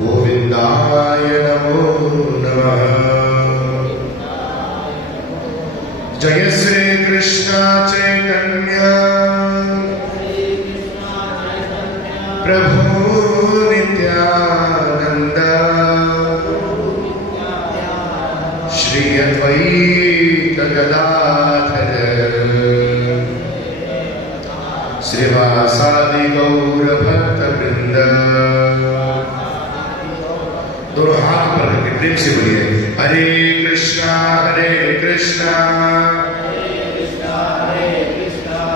गोविंदाय नमो नमः। जय श्री कृष्ण चैतन्य प्रभु नित्यानंद श्री अद्वैत गदाधर श्रीवासादि गौर भक्त वृंद। दोनों हाथ पर रखिए, प्रेम से बोलिए हरे कृष्णा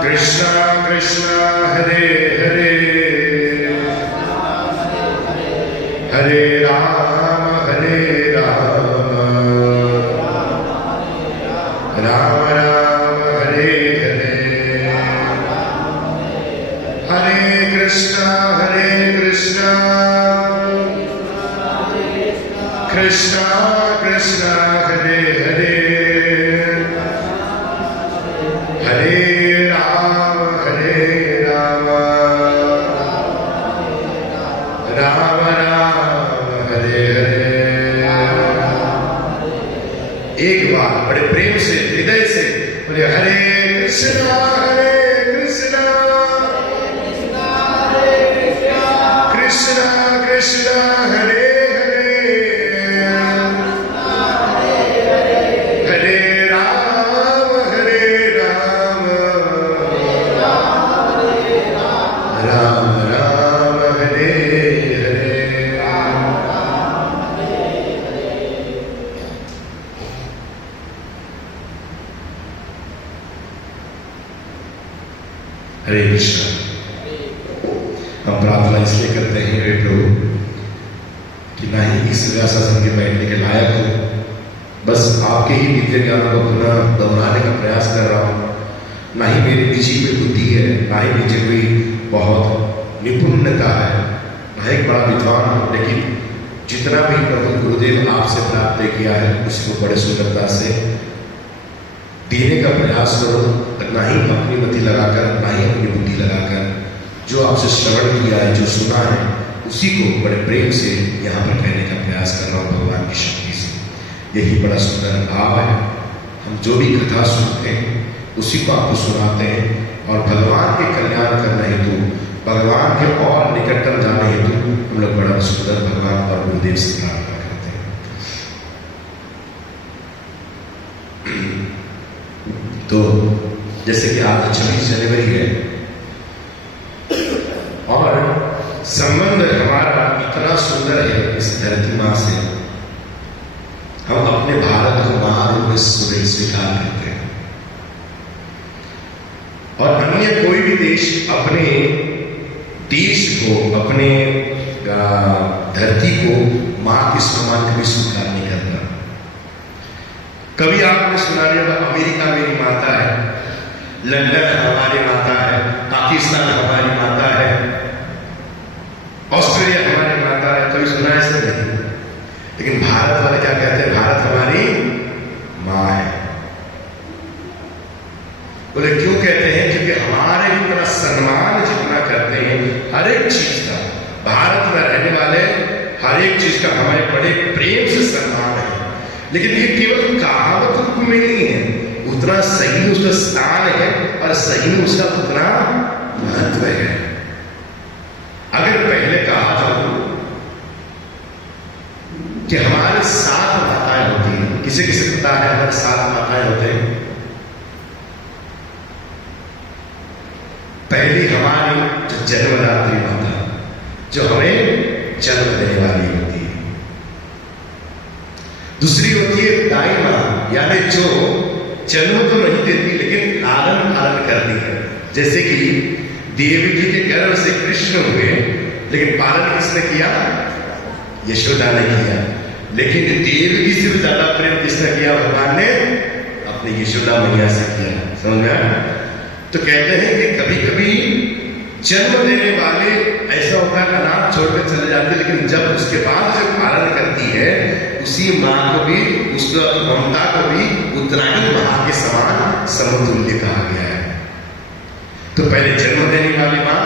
कृष्णा कृष्णा हरे हरे हरे राम राम राम हरे हरे। हरे कृष्णा कृष्णा कृष्णा हरे हरे हरे राम राम राम हरे हरे। एक बार बड़े प्रेम से हृदय से बोले हरे कृष्णा कृष्णा कृष्णा हरे हरे कृष्ण। हम प्रार्थना इसलिए करते हैं हे प्रभु कि ना ही इस व्यासासन के बैठने के लायक हो, बस आपके ही दिव्य ज्ञान को पुनः दोहराने का प्रयास कर रहा हूँ। ना ही मेरी निजी कोई बुद्धि है, ना ही मुझे कोई बहुत निपुणता है, ना एक बड़ा विद्वान हूँ, लेकिन जितना भी प्रभु गुरुदेव आपसे प्राप्त किया है उसको बड़े सुंदरता से देने का प्रयास करो। ना ही अपनी मति लगाकर, ना ही अपनी बुद्धि लगाकर, जो आपसे श्रवण किया है, जो सुना है, उसी को बड़े प्रेम से यहाँ पर कहने का प्रयास कर रहा हूँ भगवान की शक्ति से। यही बड़ा सुंदर भाव है। हम जो भी कथा सुनते हैं उसी को आपको सुनाते हैं और भगवान के कल्याण करने हेतु, भगवान के और निकटतम जाने हेतु हम लोग बड़ा सुंदर भगवान और गुरुदेव से प्रार्थना करते हैं। तो जैसे कि आज 26 जनवरी है और संबंध हमारा इतना सुंदर है इस धरती माँ से, हम अपने भारत को महारूप में स्वीकार करते हैं और अन्य कोई भी देश अपने देश को, अपने धरती को माँ के समान कभी स्वीकार नहीं करता। कभी आपने सुना लिया अमेरिका मेरी माता है, लंदन हमारी माता है, पाकिस्तान हमारी माता है, ऑस्ट्रेलिया हमारी माता है, कभी सुना है सब नहीं। लेकिन भारत वाले क्या कहते हैं? भारत हमारी माँ है। बोले क्यों कहते हैं? क्योंकि हमारे इतना सम्मान जितना करते हैं हर एक चीज का, भारत में रहने वाले हर एक चीज का हमारे बड़े प्रेम से सम्मान है। लेकिन ये केवल कहावत में नहीं है, उतना सही उसका स्थान है और सही उसका उतना महत्व है। अगर पहले कहा जाए कि हमारे 7 माताएं होती हैं, किसी किसी पता है हमारे 7 माताएं होते हैं? पहली हमारी जो जन्मदात्री माता, जो हमें जन्म देने वाली होती है। दूसरी होती है दाई माँ, यानी जो जन्म तो नहीं देती लेकिन लालन पालन करती है। जैसे कि देवी जी के गर्भ से कृष्ण हुए, लेकिन पालन किसने किया? यशोदा ने किया। लेकिन देवकी से भी ज्यादा प्रेम किसने किया? भगवान ने अपने यशोदा मैया से किया। समझ में आया? तो कहते हैं कि कभी कभी जन्म देने वाले ऐसा होता है अनाथ छोड़कर चले जाते, लेकिन जब उसके बाद जो पालन करती है उसी माँ को भी, उसका ममता को भी उतना ही माँ के समान समतुल्य कहा गया है। तो पहले जन्म देने वाली माँ,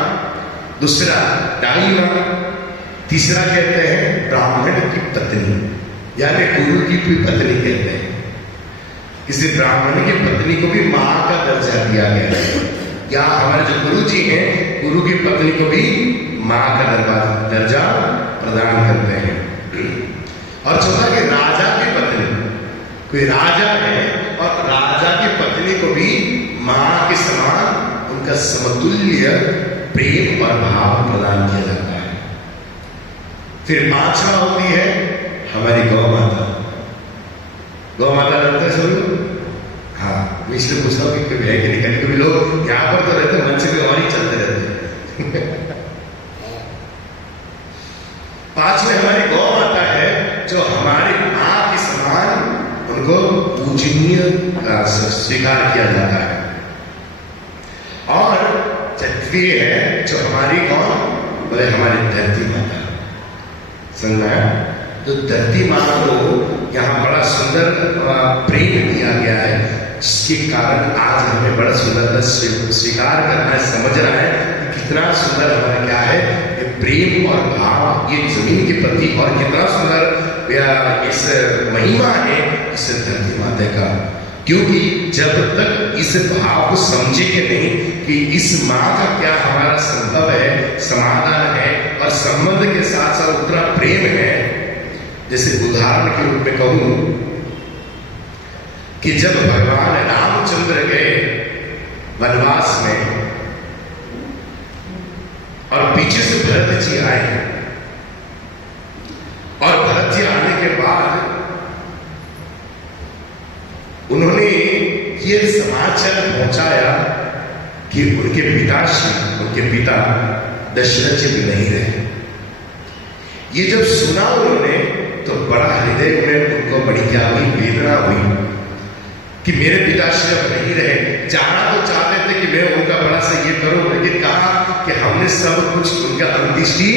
दूसरा दाई माँ, तीसरा कहते हैं ब्राह्मण की पत्नी, यानी गुरु की भी पत्नी कहते हैं। किसी ब्राह्मण की पत्नी को भी मां का दर्जा दिया गया है। या हमारे जो गुरु जी हैं, गुरु की पत्नी को भी मां का दर्जा प्रदान करते हैं। और चौथा कि राजा की पत्नी, कोई राजा है और राजा की पत्नी को भी मां के समान उनका समतुल्य प्रेम और भाव प्रदान किया जाता है। फिर पांचवा होती है हमारी गौ माता। गौ माता रहते हैं सब। हाँ, मैं इसलिए पूछता हूँ कि कभी है कि नहीं। कभी कभी लोग यहाँ पर तो रहते हैं, मन से भी और ही चलते रहते हैं। पांचवे हमारी गौ माता है जो हमारी मां के समान उनको पूजनीय स्वीकार किया जाता है। और छठवीं है जो हमारी कौन बोले, हमारी धरती माता। समझना है? तो धरती माता को यहाँ बड़ा सुंदर प्रेम दिया गया है, जिसके कारण आज हमें बड़ा सुंदर स्वीकार करना है, समझना है कि कितना सुंदर हमारा क्या है ये प्रेम और भाव ये जमीन के प्रति, और कितना सुंदर इस महिमा है इस धरती माता का। क्योंकि जब तक इस भाव को समझेंगे नहीं कि इस माँ का क्या हमारा संभव है, समाधान है और संबंध के साथ साथ उतना प्रेम है। जैसे उदाहरण के रूप में कहूं कि जब भगवान रामचंद्र गए वनवास में और पीछे से भरत जी आए, और भरत जी आने के बाद उन्होंने ये समाचार पहुंचाया कि उनके पिताश्री, उनके पिता दशरथ जी भी नहीं रहे। ये जब सुना उन्होंने तो बड़ा हृदय में उनको बड़ी क्या हुई, वेदना हुई कि मेरे पिताश्री अब नहीं रहे। जाना तो चाहते थे कि मैं उनका बड़ा से ये करूं, लेकिन कहा कि हमने सब कुछ उनका अंत्येष्टि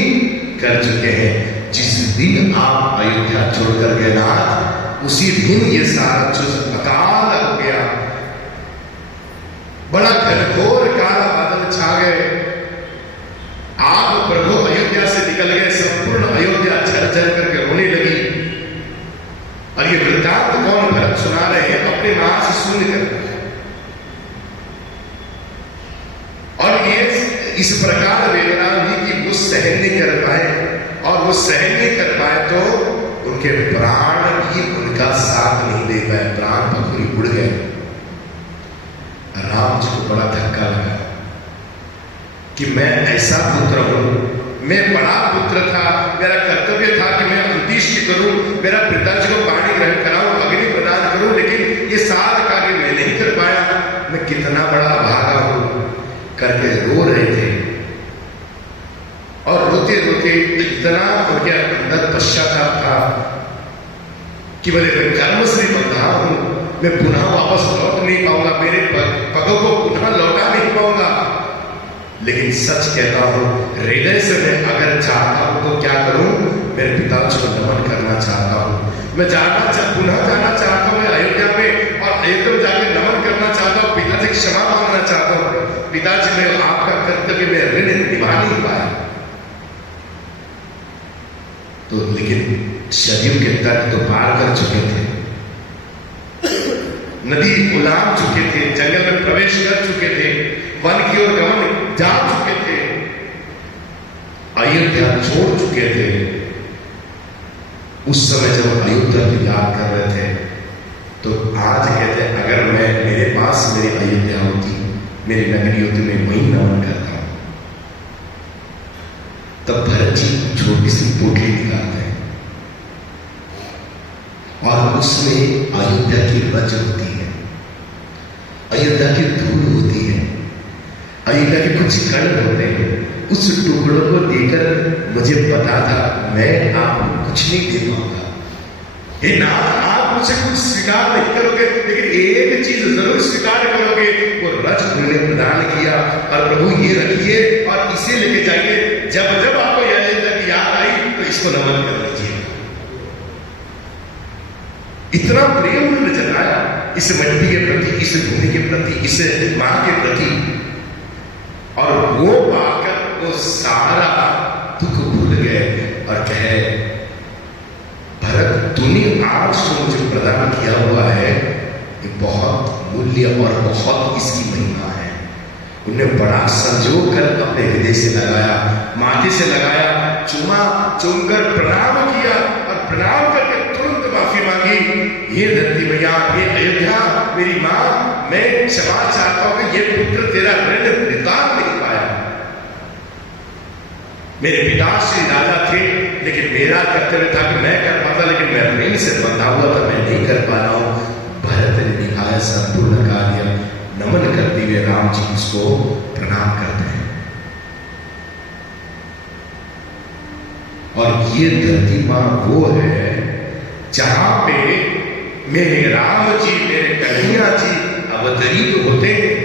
कर चुके हैं। जिस दिन आप अयोध्या छोड़कर गए नाथ, उसी दिन ये सारा जो अकाल हो गया, बड़ा घनघोर काला बादल छा गए। आप प्रभु अयोध्या से निकल गए, संपूर्ण अयोध्या झरझर करके रोने लगी। और ये वृत्तांत कौन भरत सुना रहे हैं, अपने मां से सुनकर। और ये इस प्रकार वेदना हुई कि वो सहन नहीं कर पाए, और वो सहन नहीं कर पाए तो उनके प्राण भी उनका साथ नहीं दे पाए, प्राण पखुरी उड़ गए। राम जी को बड़ा धक्का लगा कि मैं ऐसा पुत्र हूं, मैं बड़ा पुत्र था, मेरा कर्तव्य था कि मैं अंत्येष्टि करूं, मेरा पिताजी को पानी ग्रहण कराऊं, अग्नि प्रदान करूं, लेकिन ये सारा कार्य मैं नहीं कर पाया। मैं कितना बड़ा भागा हूं करके रो रहे थे। और रोते रोते इतना उनके अंदर पश्चाताप था कि बोले मैं कर्म से बंधा हूं, मैं पुनः वापस लौट नहीं पाऊंगा, मेरे पगों को पुनः लौटा नहीं पाऊंगा। लेकिन सच कहता हूं, हृदय से मैं अगर चाहता हूं तो क्या करूं, मेरे पिताजी को नमन करना चाहता हूं। मैं पुनः जाना चाहता हूं अयोध्या में, और अयोध्या में जाकर नमन करना चाहता हूं, पिताजी की क्षमा मांगना चाहता हूं। पिताजी मैं आपका कर्तव्य में ऋण निभा नहीं पाया। तो लेकिन शरीर के तट तो पार कर चुके थे, नदी उलाम चुके थे, जंगल में प्रवेश कर चुके थे, वन की ओर गमन जा चुके थे, अयोध्या छोड़ चुके थे। उस समय जब अयोध्या की याद कर रहे थे तो आज कहते हैं अगर मेरे पास मेरी अयोध्या होती, मेरी नगरी होती, मैं वही नमन करता हूं। तब भरत जी छोटी सी पोटली निकालते हैं और उसमें अयोध्या की रज होती है, अयोध्या की धूल होती है, अयोध्या के कुछ कण होते हैं। उस टुकड़ों को देकर मुझे पता था मैं आपको कुछ नहीं दे पाऊंगा। हे नाथ, आप मुझे कुछ स्वीकार नहीं करोगे, लेकिन एक चीज जरूर स्वीकार करोगे, वो रज उन्होंने प्रदान किया। और प्रभु ये रखिए और इसे लेके जाइए, जब जब आपको यह याद आई तो इसको नमन कर लीजिए। इतना प्रेम उन्होंने जताया इस मिट्टी के प्रति, इस भूमि के प्रति, इस मां के प्रति। और वो पाकर वो सारा दुख भूल गए और कहे, भरत तूने आज जो मुझे प्रदान किया हुआ है ये बहुत मूल्य और बहुत इसकी महिमा है। उन्हें बड़ा संजो कर अपने हृदय से लगाया, माथे से लगाया, चूमकर प्रणाम किया और प्रणाम करके तुरंत माफी मांगी। ये धरती मैया, ये अयोध्या मेरी माँ, मैं क्षमा चाहता हूं कि ये पुत्र तेरा ऋण निकाल नहीं पाया। मेरे पिता श्री राजा थे, लेकिन मेरा कर्तव्य था कि मैं कर पाता, लेकिन मैं प्रेम से बंधा हुआ था, मैं नहीं कर पा रहा हूं। भरत ने दिखाया संपूर्ण कार्य। नमन करते हुए राम जी उसको प्रणाम करते हैं। और ये धरती मां वो है जहां पे मेरे राम जी, मेरे कन्हैया जी अवतरित होते हैं।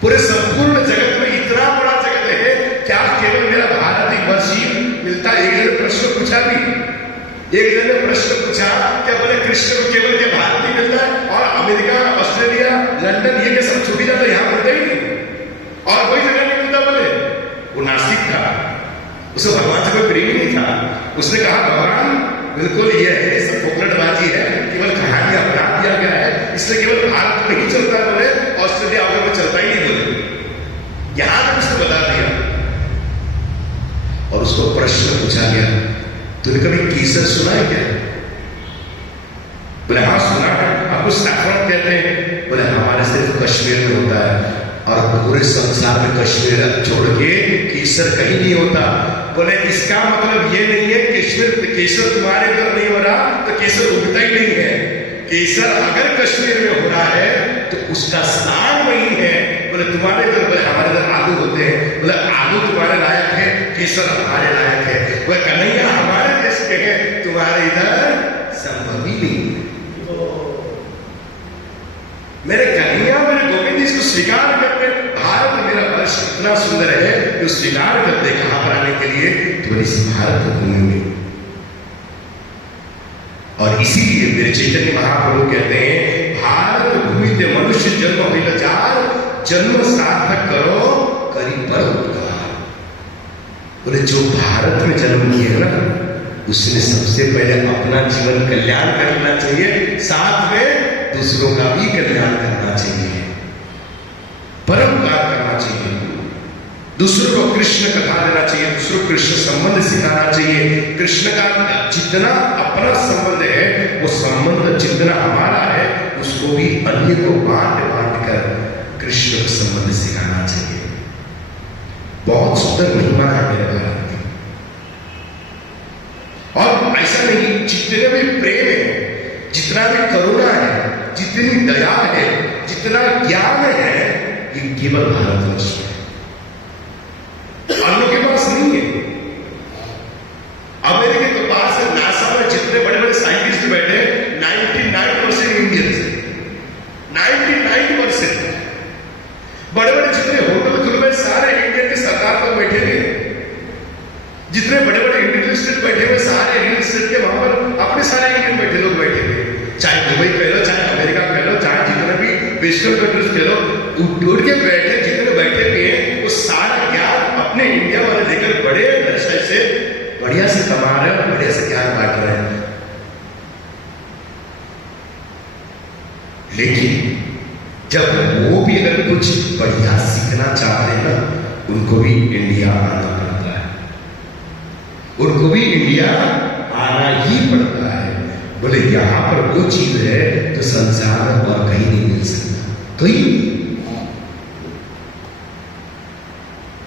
पूरे संपूर्ण जगत में इतना बड़ा जगत है, क्या केवल मेरा भारत ही वर्ष ही मिलता? एक जन प्रश्न पूछा भी, एक जन ने प्रश्न पूछा क्या बोले कृष्ण को केवल के भारत ही मिलता है और अमेरिका, ऑस्ट्रेलिया, लंदन ये के सब छूटी जाता है, यहां मिलता ही नहीं और कोई जगह नहीं मिलता। बोले वो नास्तिक था, उसे भगवान से कोई प्रेम नहीं था। उसने कहा भगवान बिल्कुल ये है, सब फोकटबाजी है, केवल कहानियां बना दिया गया है, इसलिए केवल भारत में ही चलता है। बोले ऑस्ट्रेलिया वगैरह में चलता ही नहीं। बोले यहां तक उसने बता दिया। और उसको प्रश्न पूछा गया, तूने कभी केसर सुना है क्या? बोले हाँ सुना है। आपको सैफरन कहते हैं? बोले हमारे सिर्फ कश्मीर में होता है और पूरे संसार में कश्मीर छोड़ के केसर कहीं नहीं होता। बोले इसका मतलब ये नहीं है केसर तुम्हारे इधर नहीं हो रहा तो केसर उगता ही नहीं है। केसर अगर कश्मीर में हो रहा है तो उसका स्थान वही है। बोले तुम्हारे इधर, बोले हमारे इधर आलू होते हैं। बोले आलू तुम्हारे लायक है, केसर हमारे लायक है। बोले कन्हैया हमारे देश के हैं, तुम्हारे इधर संभव ही नहीं। मेरे कन्हैया, मेरे गोविंद इसको स्वीकार करते, भारत मेरा वर्ष इतना सुंदर है कि स्वीकार करते कहां पर आने के लिए, तो इस भारत भूमि में। और इसीलिए मेरे चैतन्य महाप्रभु कहते हैं, भारत भूमि ते मनुष्य जन्म हुई जार, जन्म सार्थक करो करी पर उपकार। बोले जो भारत में जन्म लिए ना, उसने सबसे पहले अपना जीवन कल्याण करना चाहिए, साथ में दूसरों का भी कल्याण करना चाहिए, परोपकार करना चाहिए, दूसरों को कृष्ण कथा देना चाहिए, दूसरों को कृष्ण संबंध सिखाना चाहिए। कृष्ण का जितना अपना संबंध है, वो संबंध जितना हमारा है, उसको भी अन्य को बांट बांट कर कृष्ण का संबंध सिखाना चाहिए। बहुत सुंदर महिमा है मेरे भारत की। और ऐसा नहीं, जितने भी प्रेम है, जितना भी करुणा है, जितनी दया है, जितना ज्ञान है, ये केवल भारतवर्ष में, अन्यों के पास नहीं है। अमेरिका के पास नासा में जितने बड़े बड़े साइंटिस्ट बैठे, 99% इंडियंस है, 99%। बड़े बड़े जितने होटल खुले हुए सारे इंडियन की सरकार पर बैठे हुए, जितने बड़े बड़े इंडियन स्टेट बैठे हुए सारे इंडियन स्टेट के वहां पर अपने सारे इंडियन बैठे लोग बैठे हुए, चाहे दुबई कह लो, चाहे अमेरिका कह लो, चाहे जितने भी वेस्टर्न कंट्रीज कह लो, उठ के बैठे, जितने बैठे हुए हैं, वो सारा ज्ञान अपने इंडिया वाले लेकर बड़े व्यवसाय से बढ़िया से कमा रहे हैं, बढ़िया से ज्ञान बांट रहे हैं। लेकिन जब वो भी अगर कुछ बढ़िया सीखना चाहते हैं ना, उनको भी इंडिया आना पड़ता है, उनको भी इंडिया आना ही पड़ता है। बोले यहां पर वो चीज है तो संसार में और कहीं नहीं मिल सकता, कहीं।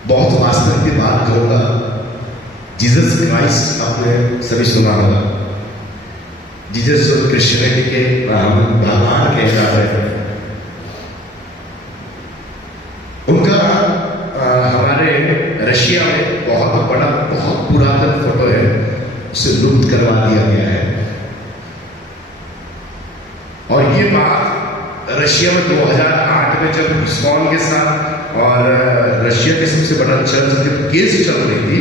बहुत वास्तविक की बात करूंगा, जीसस क्राइस्ट आपने सभी सुना होगा। जीसस जो क्रिश्चियनिटी के भगवान के हिसाब है, उनका हमारे रशिया में बहुत बड़ा, बहुत पुरातन फोटो है, उसे लुप्त करवा दिया गया है। और ये बात रशिया में 2008 में जब इस्कॉन के साथ और रशिया के सबसे बड़ा चर्च जब केस चल रही थी,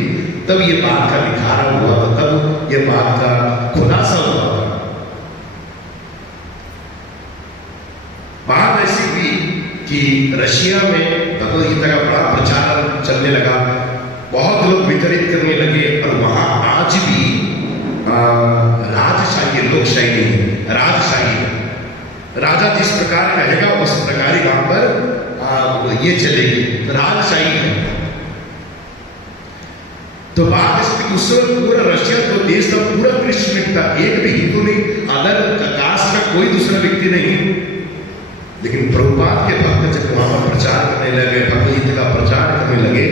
तब ये बात का निखारण हुआ था, तब ये बात का खुलासा हुआ था। बात ऐसी हुई कि रशिया में भगवद गीता का बड़ा प्रचार चलने लगा, बहुत लोग वितरित करने लगे, और वहां आज भी राजशाही, लोकशाही नहीं है, राजशाही है। राजा जिस प्रकार कहेगा उस प्रकार ही वहां पर ये चलेगी, राजशाही है। तो बात इसकी, उस समय पूरा रशिया जो देश था पूरा क्रिश्चियन था, एक भी हिंदू नहीं, अदर कास्ट का कोई दूसरा व्यक्ति नहीं। लेकिन प्रभुपाद के भक्त जब वहां पर प्रचार करने लगे, भगवदगीता का प्रचार करने लगे,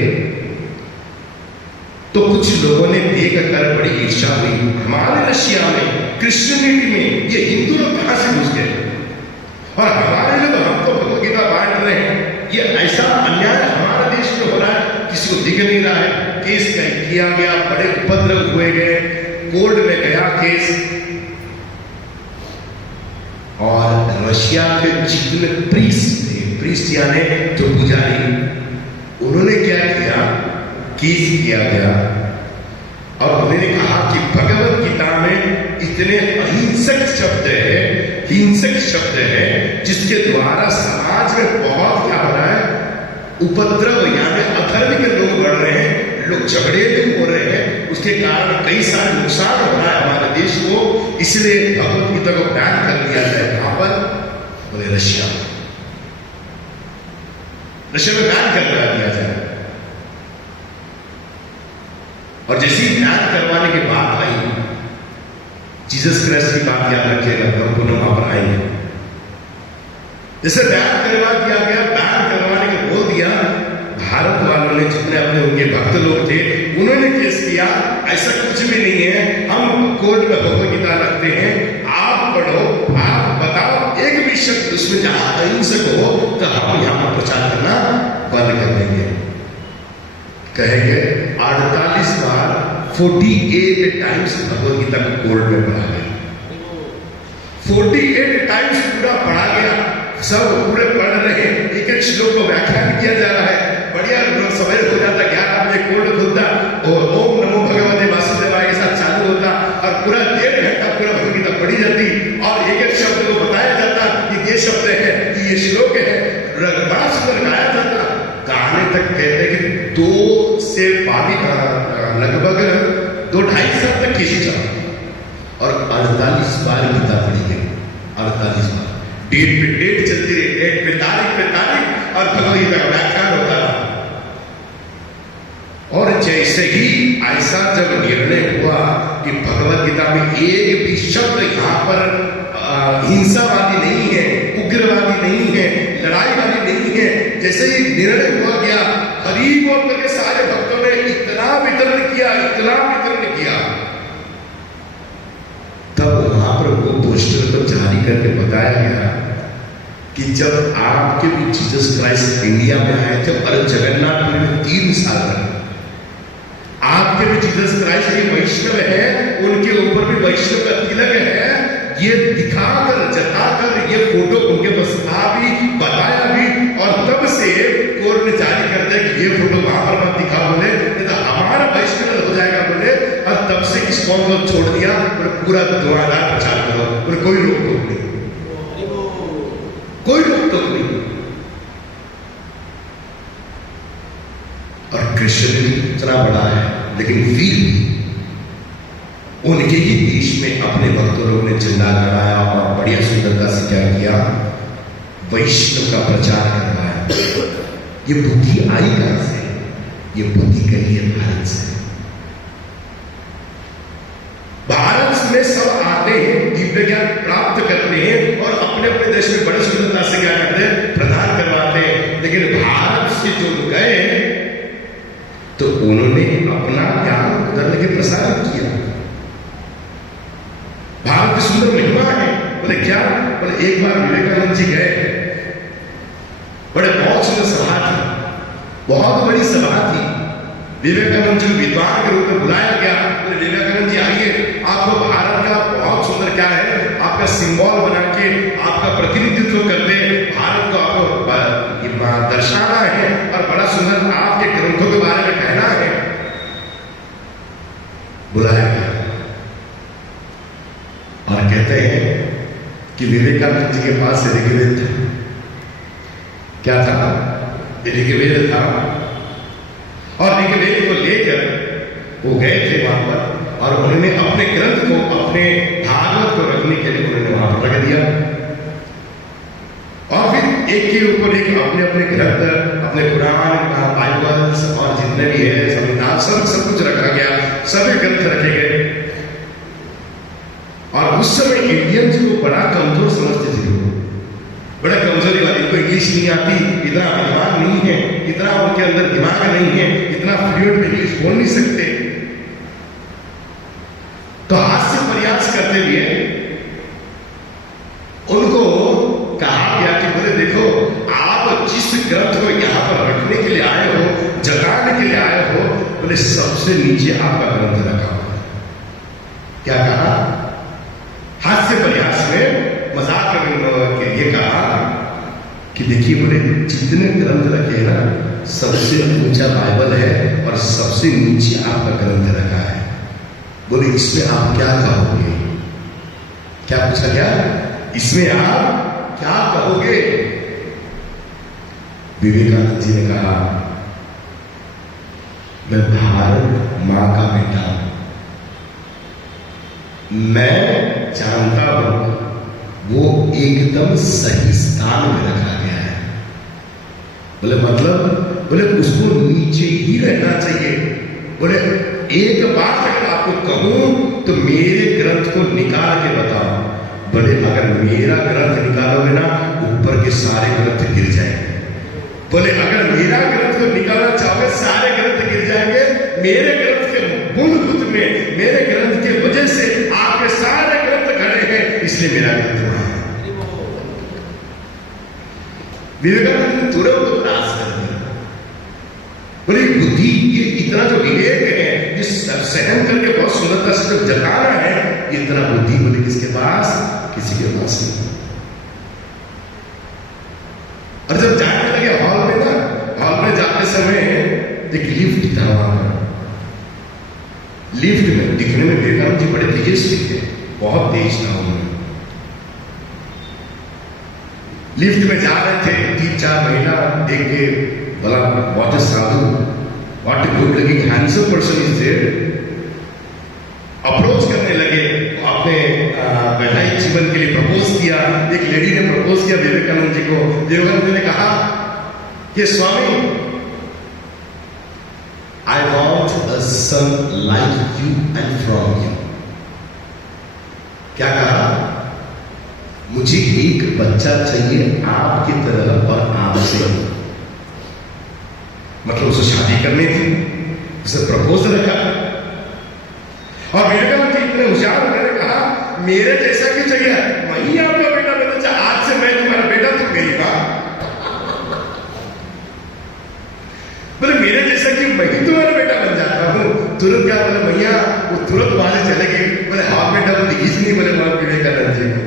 तो कुछ लोगों ने देखकर बड़ी ईर्ष्या हुई, हमारे रशिया में क्रिश्चियनिटी में ये हिंदू लोग कहां से घुस गए, और हमारे लोग, हम तो भगवदगीता बांट रहे हैं, ये ऐसा अन्याय हमारे देश में हो रहा है, किसी को दिख नहीं रहा है। केस किया गया, बड़े उपद्रव हुए गए, कोर्ट में गया केस, और रशिया के जितने प्रीस्ट थे, प्रीस्ट यानी जो पुजारी, उन्होंने क्या किया, केस किया गया, और उन्होंने कहा कि भगवत गीता में इतने अहिंसक शब्द है, हिंसक शब्द है, जिसके द्वारा समाज में बहुत क्या हो रहा है, उपद्रव, यानी अधर्म के लोग बढ़ रहे हैं, लोग झगड़े हो रहे हैं, उसके कारण कई सारे नुकसान हो रहा है हमारे देश को, इसलिए भगवत गीता को बैन कर दिया जाए। कहां पर? बोले रशिया में, रशिया में बैन कर दिया जाए। और जैसे ही बैन करवाने की बात आई, जीसस क्राइस्ट की बात याद रखिएगा, हम पुनः वहां पर आएंगे। जैसे बैन करवा दिया गया, बैन करवाने के बोल दिया, भारत वालों ने जितने अपने उनके भक्त लोग थे, उन्होंने केस किया, ऐसा कुछ भी नहीं है, हम कोर्ट में भगवत गीता रखते हैं, आप पढ़ो, आप बताओ, एक भी शब्द उसमें जहां अहिंसक हो तो हम यहां पर प्रचार करना बंद कर देंगे। कहेंगे 48 बार 48 टाइम्स भगवत गीता को कोर्ट में पढ़ा गया, 48 टाइम्स पूरा पढ़ा गया, सब पूरे पढ़ रहे हैं, एक एक श्लोक को व्याख्यान किया जा रहा है, बढ़िया सवेरे हो जाता, 11 बजे कोर्ट खुलता और ओम नमो भगवते वासुदेवाय के साथ चालू होता, और पूरा 1.5 घंटा पूरा भगवत गीता पढ़ी जाती, और एक एक शब्द को बताया जाता कि ये शब्द है, ये श्लोक है, बड़ा सुंदर गाया जाता। गाने तक कहते कि 2 से लगभग 2-2.5 साल तक किसी चला, और 48 बार गीता पढ़ी गई, 48 बार, डेट पे डेट चलती रही, डेट पे तारीख, और भगवत गीता का व्याख्यान होता रहा। और जैसे ही ऐसा जब निर्णय हुआ कि भगवत गीता में एक भी शब्द यहां पर हिंसावादी नहीं है, उग्रवादी नहीं है, लड़ाई वाली नहीं है, जैसे ही निर्णय हुआ गया, हरि बोल करके सारे भक्तों ने इतना वितरण किया, इतना वितरण किया, तब वहां पर वो पोस्टर को जारी करके बताया गया कि जब आपके भी जीसस क्राइस्ट इंडिया में आए थे, और जगन्नाथपुरी में 3 साल तक आपके भी जीसस क्राइस्ट ये वैष्णव है, उनके ऊपर भी वैष्णव का तिलक है, ये दिखाकर, जताकर, ये फोटो उनके पास था भी, बताया भी, और तब से कोर्ट ने जारी कर दिया कि ये फोटो वहां पर मत दिखा, बोले नहीं तो हमारा वैष्णव हो जाएगा, बोले, और तब से इस कौन को छोड़ दिया, बोले पूरा धुआंधार प्रचार करो, बोले कोई रोक टोक नहीं, कोई रोक टोक नहीं। और क्रिश्चियनिटी इतना बड़ा है, लेकिन फिर भी उनके ही देश में अपने भक्तों लोगों ने झंडा लगाया, और बढ़िया सुंदरता से क्या किया, वैष्णव का प्रचार करवाया। ये बुद्धि आई कहां से? ये बुद्धि कही है भारत से। भारत में सब आते हैं, दिव्य ज्ञान प्राप्त करते हैं, और अपने अपने देश में बड़े सुंदरता से क्या करते हैं, प्रदान करवाते हैं। लेकिन भारत से जो गए तो उन्होंने अपना ज्ञान धर्म के प्रसारित किया। भारत की सुंदर महिमा है। बोले क्या? बोले एक बार विवेकानंद जी गए, बड़े बहुत सुंदर सभा थी, बहुत बड़ी सभा थी। विवेकानंद जी को विद्वान के रूप में बुलाया गया। बोले विवेकानंद जी आइए, आपको भारत का बहुत सुंदर क्या है, आपका सिंबल बना के आपका प्रतिनिधित्व करते हैं, भारत को आपको दर्शाना है, और बड़ा सुंदर आपके ग्रंथों के बारे में कहना है। बुलाया गया, और कहते हैं कि विवेकानंद जी के पास ऋग्वेद था। क्या था? ऋग्वेद था। और निकलेल को लेकर वो गए थे वहां पर और उन्होंने अपने ग्रंथ को, अपने भागवत को रखने के लिए उन्होंने वहां पर रख दिया। और फिर एक के ऊपर एक अपने अपने ग्रंथ, अपने पुराण, बाइबल और जितने भी है संविधान, सब कुछ रखा गया, सभी ग्रंथ रखे गए। और उस समय इंडियंस को बड़ा कमजोर समझते थे, बड़ा कमजोरी वाली, इनको इंग्लिश नहीं आती, इतना विद्वान नहीं है, इतना उनके अंदर दिमाग नहीं है, इतना फ्लुएंट इंग्लिश बोल नहीं सकते। तो हास्य प्रयास करते हुए उनको कहा गया कि बोले देखो, आप जिस ग्रंथ को यहां पर रखने के लिए आए हो, जगाने के लिए आए हो, बोले सबसे नीचे आपका ग्रंथ रखा हुआ। क्या कहा? हास्य प्रयास में, मजाक के लिए कहा कि देखिए बोले जितने ग्रंथ रखे ना, सबसे ऊंचा बाइबल है और सबसे नीचे आपका ग्रंथ रखा है। बोले इसमें आप क्या कहोगे? क्या पूछा गया? इसमें आप क्या कहोगे? विवेकानंद जी ने कहा, मैं भारत मां का बेटा हूं, मैं जानता हूं वो एकदम सही स्थान में रखा गया है। बोले मतलब? बोले उसको नीचे ही रहना चाहिए। बोले एक बात अगर आपको कहूं तो मेरे ग्रंथ को निकाल के बताओ। बोले अगर मेरा ग्रंथ निकालोगे ना, ऊपर के सारे ग्रंथ गिर जाएंगे। बोले अगर मेरा ग्रंथ को निकालना चाहोगे, सारे ग्रंथ गिर जाएंगे। मेरे ग्रंथ के मूलभूत में, मेरे ग्रंथ के वजह से आपके सारे ग्रंथ खड़े हैं, इसलिए मेरा ग्रंथ वहां है। विवेकानंद ने तुरंत को त्रास कर दिया। बोले बुद्धि, ये इतना जो विवेक है, ये सहन करके बहुत सुंदरता से जब जताना है, इतना बुद्धि बोले किसके पास? किसी के पास नहीं। और जब जाने लगे हॉल में ना, हॉल में जाते समय एक लिफ्ट था वहां पर। लिफ्ट में दिखने में विवेकानंद जी बड़े तेजस्वी थे, बहुत तेज था उन्होंने। लिफ्ट में जा रहे थे, 3-4 महिला देख के बोला what a sadhu, what a good looking handsome person is there. Approach करने लगे, अपने वैवाहिक जीवन के लिए प्रपोज किया। एक लेडी ने प्रपोज किया विवेकानंद जी को। विवेकानंद जी ने कहा कि Swami, I want a son like you and from you. क्या कहा? मुझे एक बच्चा चाहिए आपकी तरह और आपसे। मतलब उसे शादी करनी थी, उसे प्रपोज रखा। और विवेकानंद जी इतने होशियार, उन्होंने कहा मेरे जैसा क्यों चाहिए, वही आपका बेटा बनना चाहिए। आज से मैं तुम्हारा बेटा, तुम मेरी मां। बोले मेरे जैसा क्यों, मैं ही तुम्हारा बेटा बन जाता हूं। तुरंत क्या बोले भैया, वो तुरंत वहां से चले गए। बोले हाँ बेटा, वो दिखी नहीं, बोले वहां विवेकानंद जी को।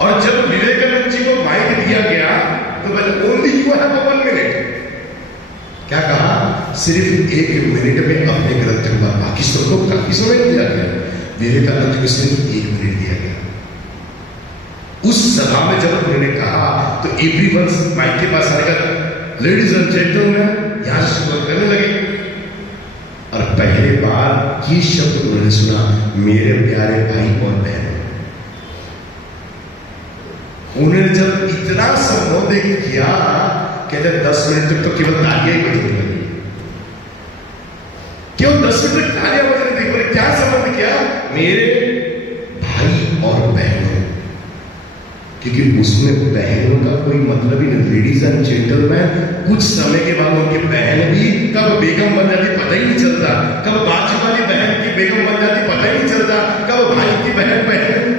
और जब विवेकानंद जी को माइक दिया गया तो बोले ओनली यू हैव 1 मिनट। क्या कहा? सिर्फ 1 मिनट में अपने ग्रंथ का, बाकी सबको काफी समय दिया गया, विवेकानंद जी को सिर्फ 1 मिनट दिया गया। उस सभा में जब उन्होंने कहा तो एवरीवन माइक के पास आएगा, लेडीज एंड जेंटलमैन, यहां से शुरू करने लगे। और पहली बार ये शब्द उन्होंने सुना, मेरे प्यारे भाई और बहन। उन्होंने जब इतना संबोधित किया, कहते 10 मिनट तक तो केवल तालियां ही बजने लगी। क्यों 10 मिनट तक तालियां बजने लगी? बोले क्या संबंध किया? मेरे भाई और बहनों, क्योंकि उसमें बहनों का कोई मतलब ही नहीं। लेडीज एंड जेंटलमैन, कुछ समय के बाद उनकी बहन भी कब बेगम बन जाती पता ही नहीं चलता, कब बाजू वाली बहन की बेगम बन जाती पता ही नहीं चलता, कब भाई की बहन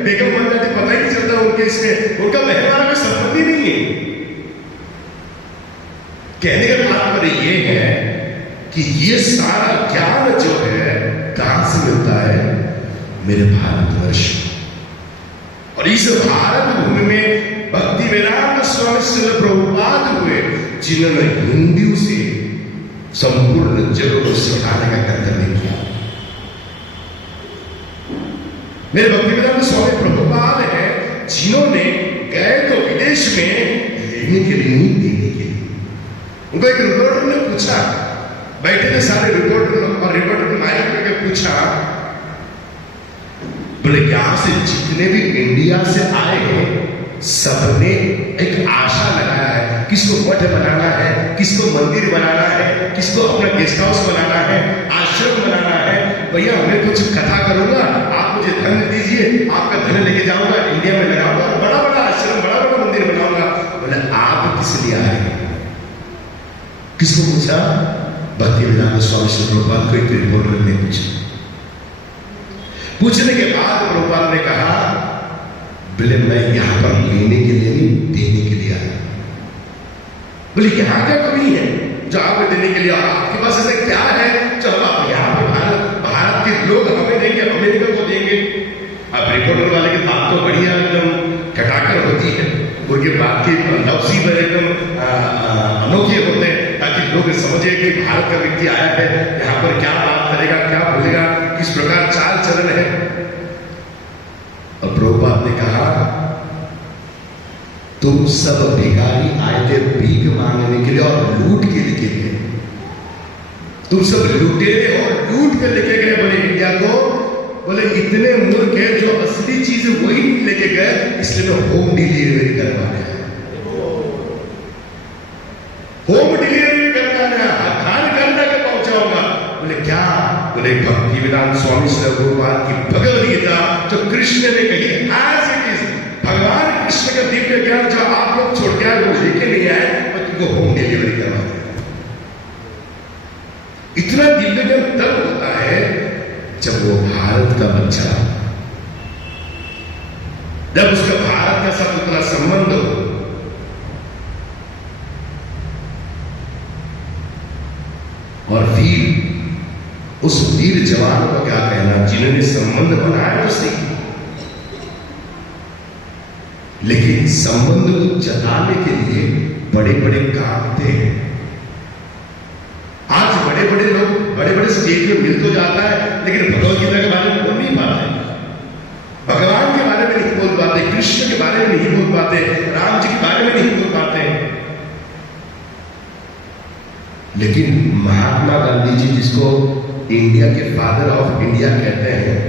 बेगम बन जाती पता ही नहीं चलता। उनके इसमें उनका बहन वाला कोई संबंध ही नहीं है। कहने का तात्पर्य ये है कि ये सारा ज्ञान जो है कहां से मिलता है? मेरे भारतवर्ष। और इस भारत भूमि में भक्ति वेदांत स्वामी श्रील प्रभुपाद हुए, जिन्होंने हिंदू से संपूर्ण जगत को सिखाने का कर्तव्य किया। मेरे भक्ति वेदांत स्वामी प्रभुपाद है, जिन्होंने गए तो विदेश में लेने के लिए नहीं, देने के लिए। उनको एक रिपोर्टर ने पूछा, बैठे थे सारे रिपोर्टर, और रिपोर्टर ने माइक करके पूछा, बोले यहां से जितने भी इंडिया से आए हैं सबने एक आशा लगाया है, किसको मठ बनाना है, किसको मंदिर बनाना है, किसको अपना गेस्ट हाउस बनाना है, आश्रम बनाना है। भैया मैं कुछ कथा करूंगा, आप मुझे धन दीजिए, आपका धन लेके जाऊंगा, इंडिया में लगाऊंगा, बड़ा बड़ा आश्रम, बड़ा बड़ा मंदिर बनाऊंगा। बोले आप किस लिए आए? किसको पूछा? भक्तिवेदांत स्वामी श्री प्रभुपाद को एक रिपोर्टर ने पूछा। पूछने के बाद प्रभुपाद ने कहा, बोले मैं यहां पर लेने के लिए नहीं, देने के लिए आया। बोले यहां क्या कमी है जो आपको देने के लिए? आपके पास ऐसा क्या है जो आप यहां पर भारत के लोग हमें देंगे, अमेरिका को देंगे? अब रिपोर्टर वाले की बात तो बढ़िया एकदम कटाकर होती है, उनके बात की लफ्जी में एकदम अनोखे होते हैं, ताकि लोग समझे कि भारत का व्यक्ति आया है, यहाँ पर क्या बात करेगा, क्या बोलेगा, किस प्रकार चाल चलन है। और प्रभुपाद ने कहा, तुम सब भिखारी आए थे भीख मांगने के लिए और लूट के लेके गए। तुम सब लुटेरे और लूट के लेके गए बोले इंडिया को। बोले इतने मूर्ख है जो असली चीज वही लेके गए, इसलिए मैं होम डिलीवरी करवाने आया। होम डिलीवरी करवाने आया, खान करना के पहुंचाऊंगा। बोले क्या? बोले भक्ति वेदांत स्वामी श्री प्रभुपाद की भगवद गीता जो कृष्ण ने कही, एज इट इज, भगवान कृष्ण का दिव्य ज्ञान जो आप लोग छोड़ के आए वो लेके नहीं आए, और तुमको होम डिलीवरी करवा दिया। इतना दिव्य ज्ञान तब होता है जब वो भारत का बच्चा, जब उसका भारत का साथ उतना संबंध हो। और वीर, उस वीर जवान का क्या कहना जिन्होंने संबंध बनाया तो सही, लेकिन संबंध को जताने के लिए बड़े बड़े काम थे। आज बड़े बड़े लोग बड़े बड़े स्टेज में मिल तो जाता है, लेकिन भगवद गीता के बारे में बोल नहीं पाते, भगवान के बारे में नहीं बोल पाते, कृष्ण के बारे में नहीं बोल पाते, राम जी के बारे में नहीं बोल पाते। लेकिन महात्मा गांधी जी, जिसको इंडिया के फादर ऑफ इंडिया कहते हैं,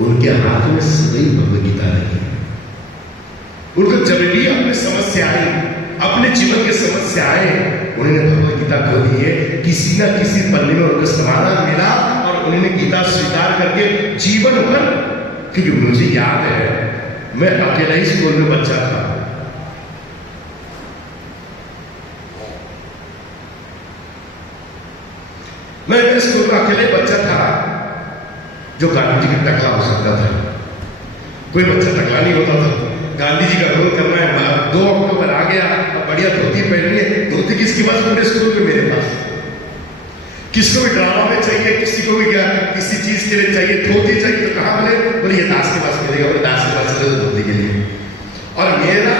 उनके हाथ में सदैव भगवद गीता रही। उनको जब भी अपनी समस्या आई, अपने जीवन की समस्या आए, उन्होंने भगवद गीता खोली है, किसी ना किसी पन्ने में उनको समाधान मिला, और उन्होंने गीता स्वीकार करके जीवन भर। क्योंकि मुझे याद है, मैं अकेला ही स्कूल में बच्चा था, मैं स्कूल में अकेले बच्चा था जो गांधी जी का टकला हो सकता था। कोई बच्चा टकला नहीं होता था। गांधी जी का रोल करना है, 2 अक्टूबर आ गया, अब बढ़िया धोती पहननी है। धोती किसके पास? पूरे स्कूल में मेरे पास। किसको भी ड्रामा में चाहिए, किसी को भी क्या किसी चीज के लिए चाहिए, धोती चाहिए, तो कहाँ बोले? बोले ये दास के पास मिलेगा। बोले दास के पास चले धोती के लिए। और मेरा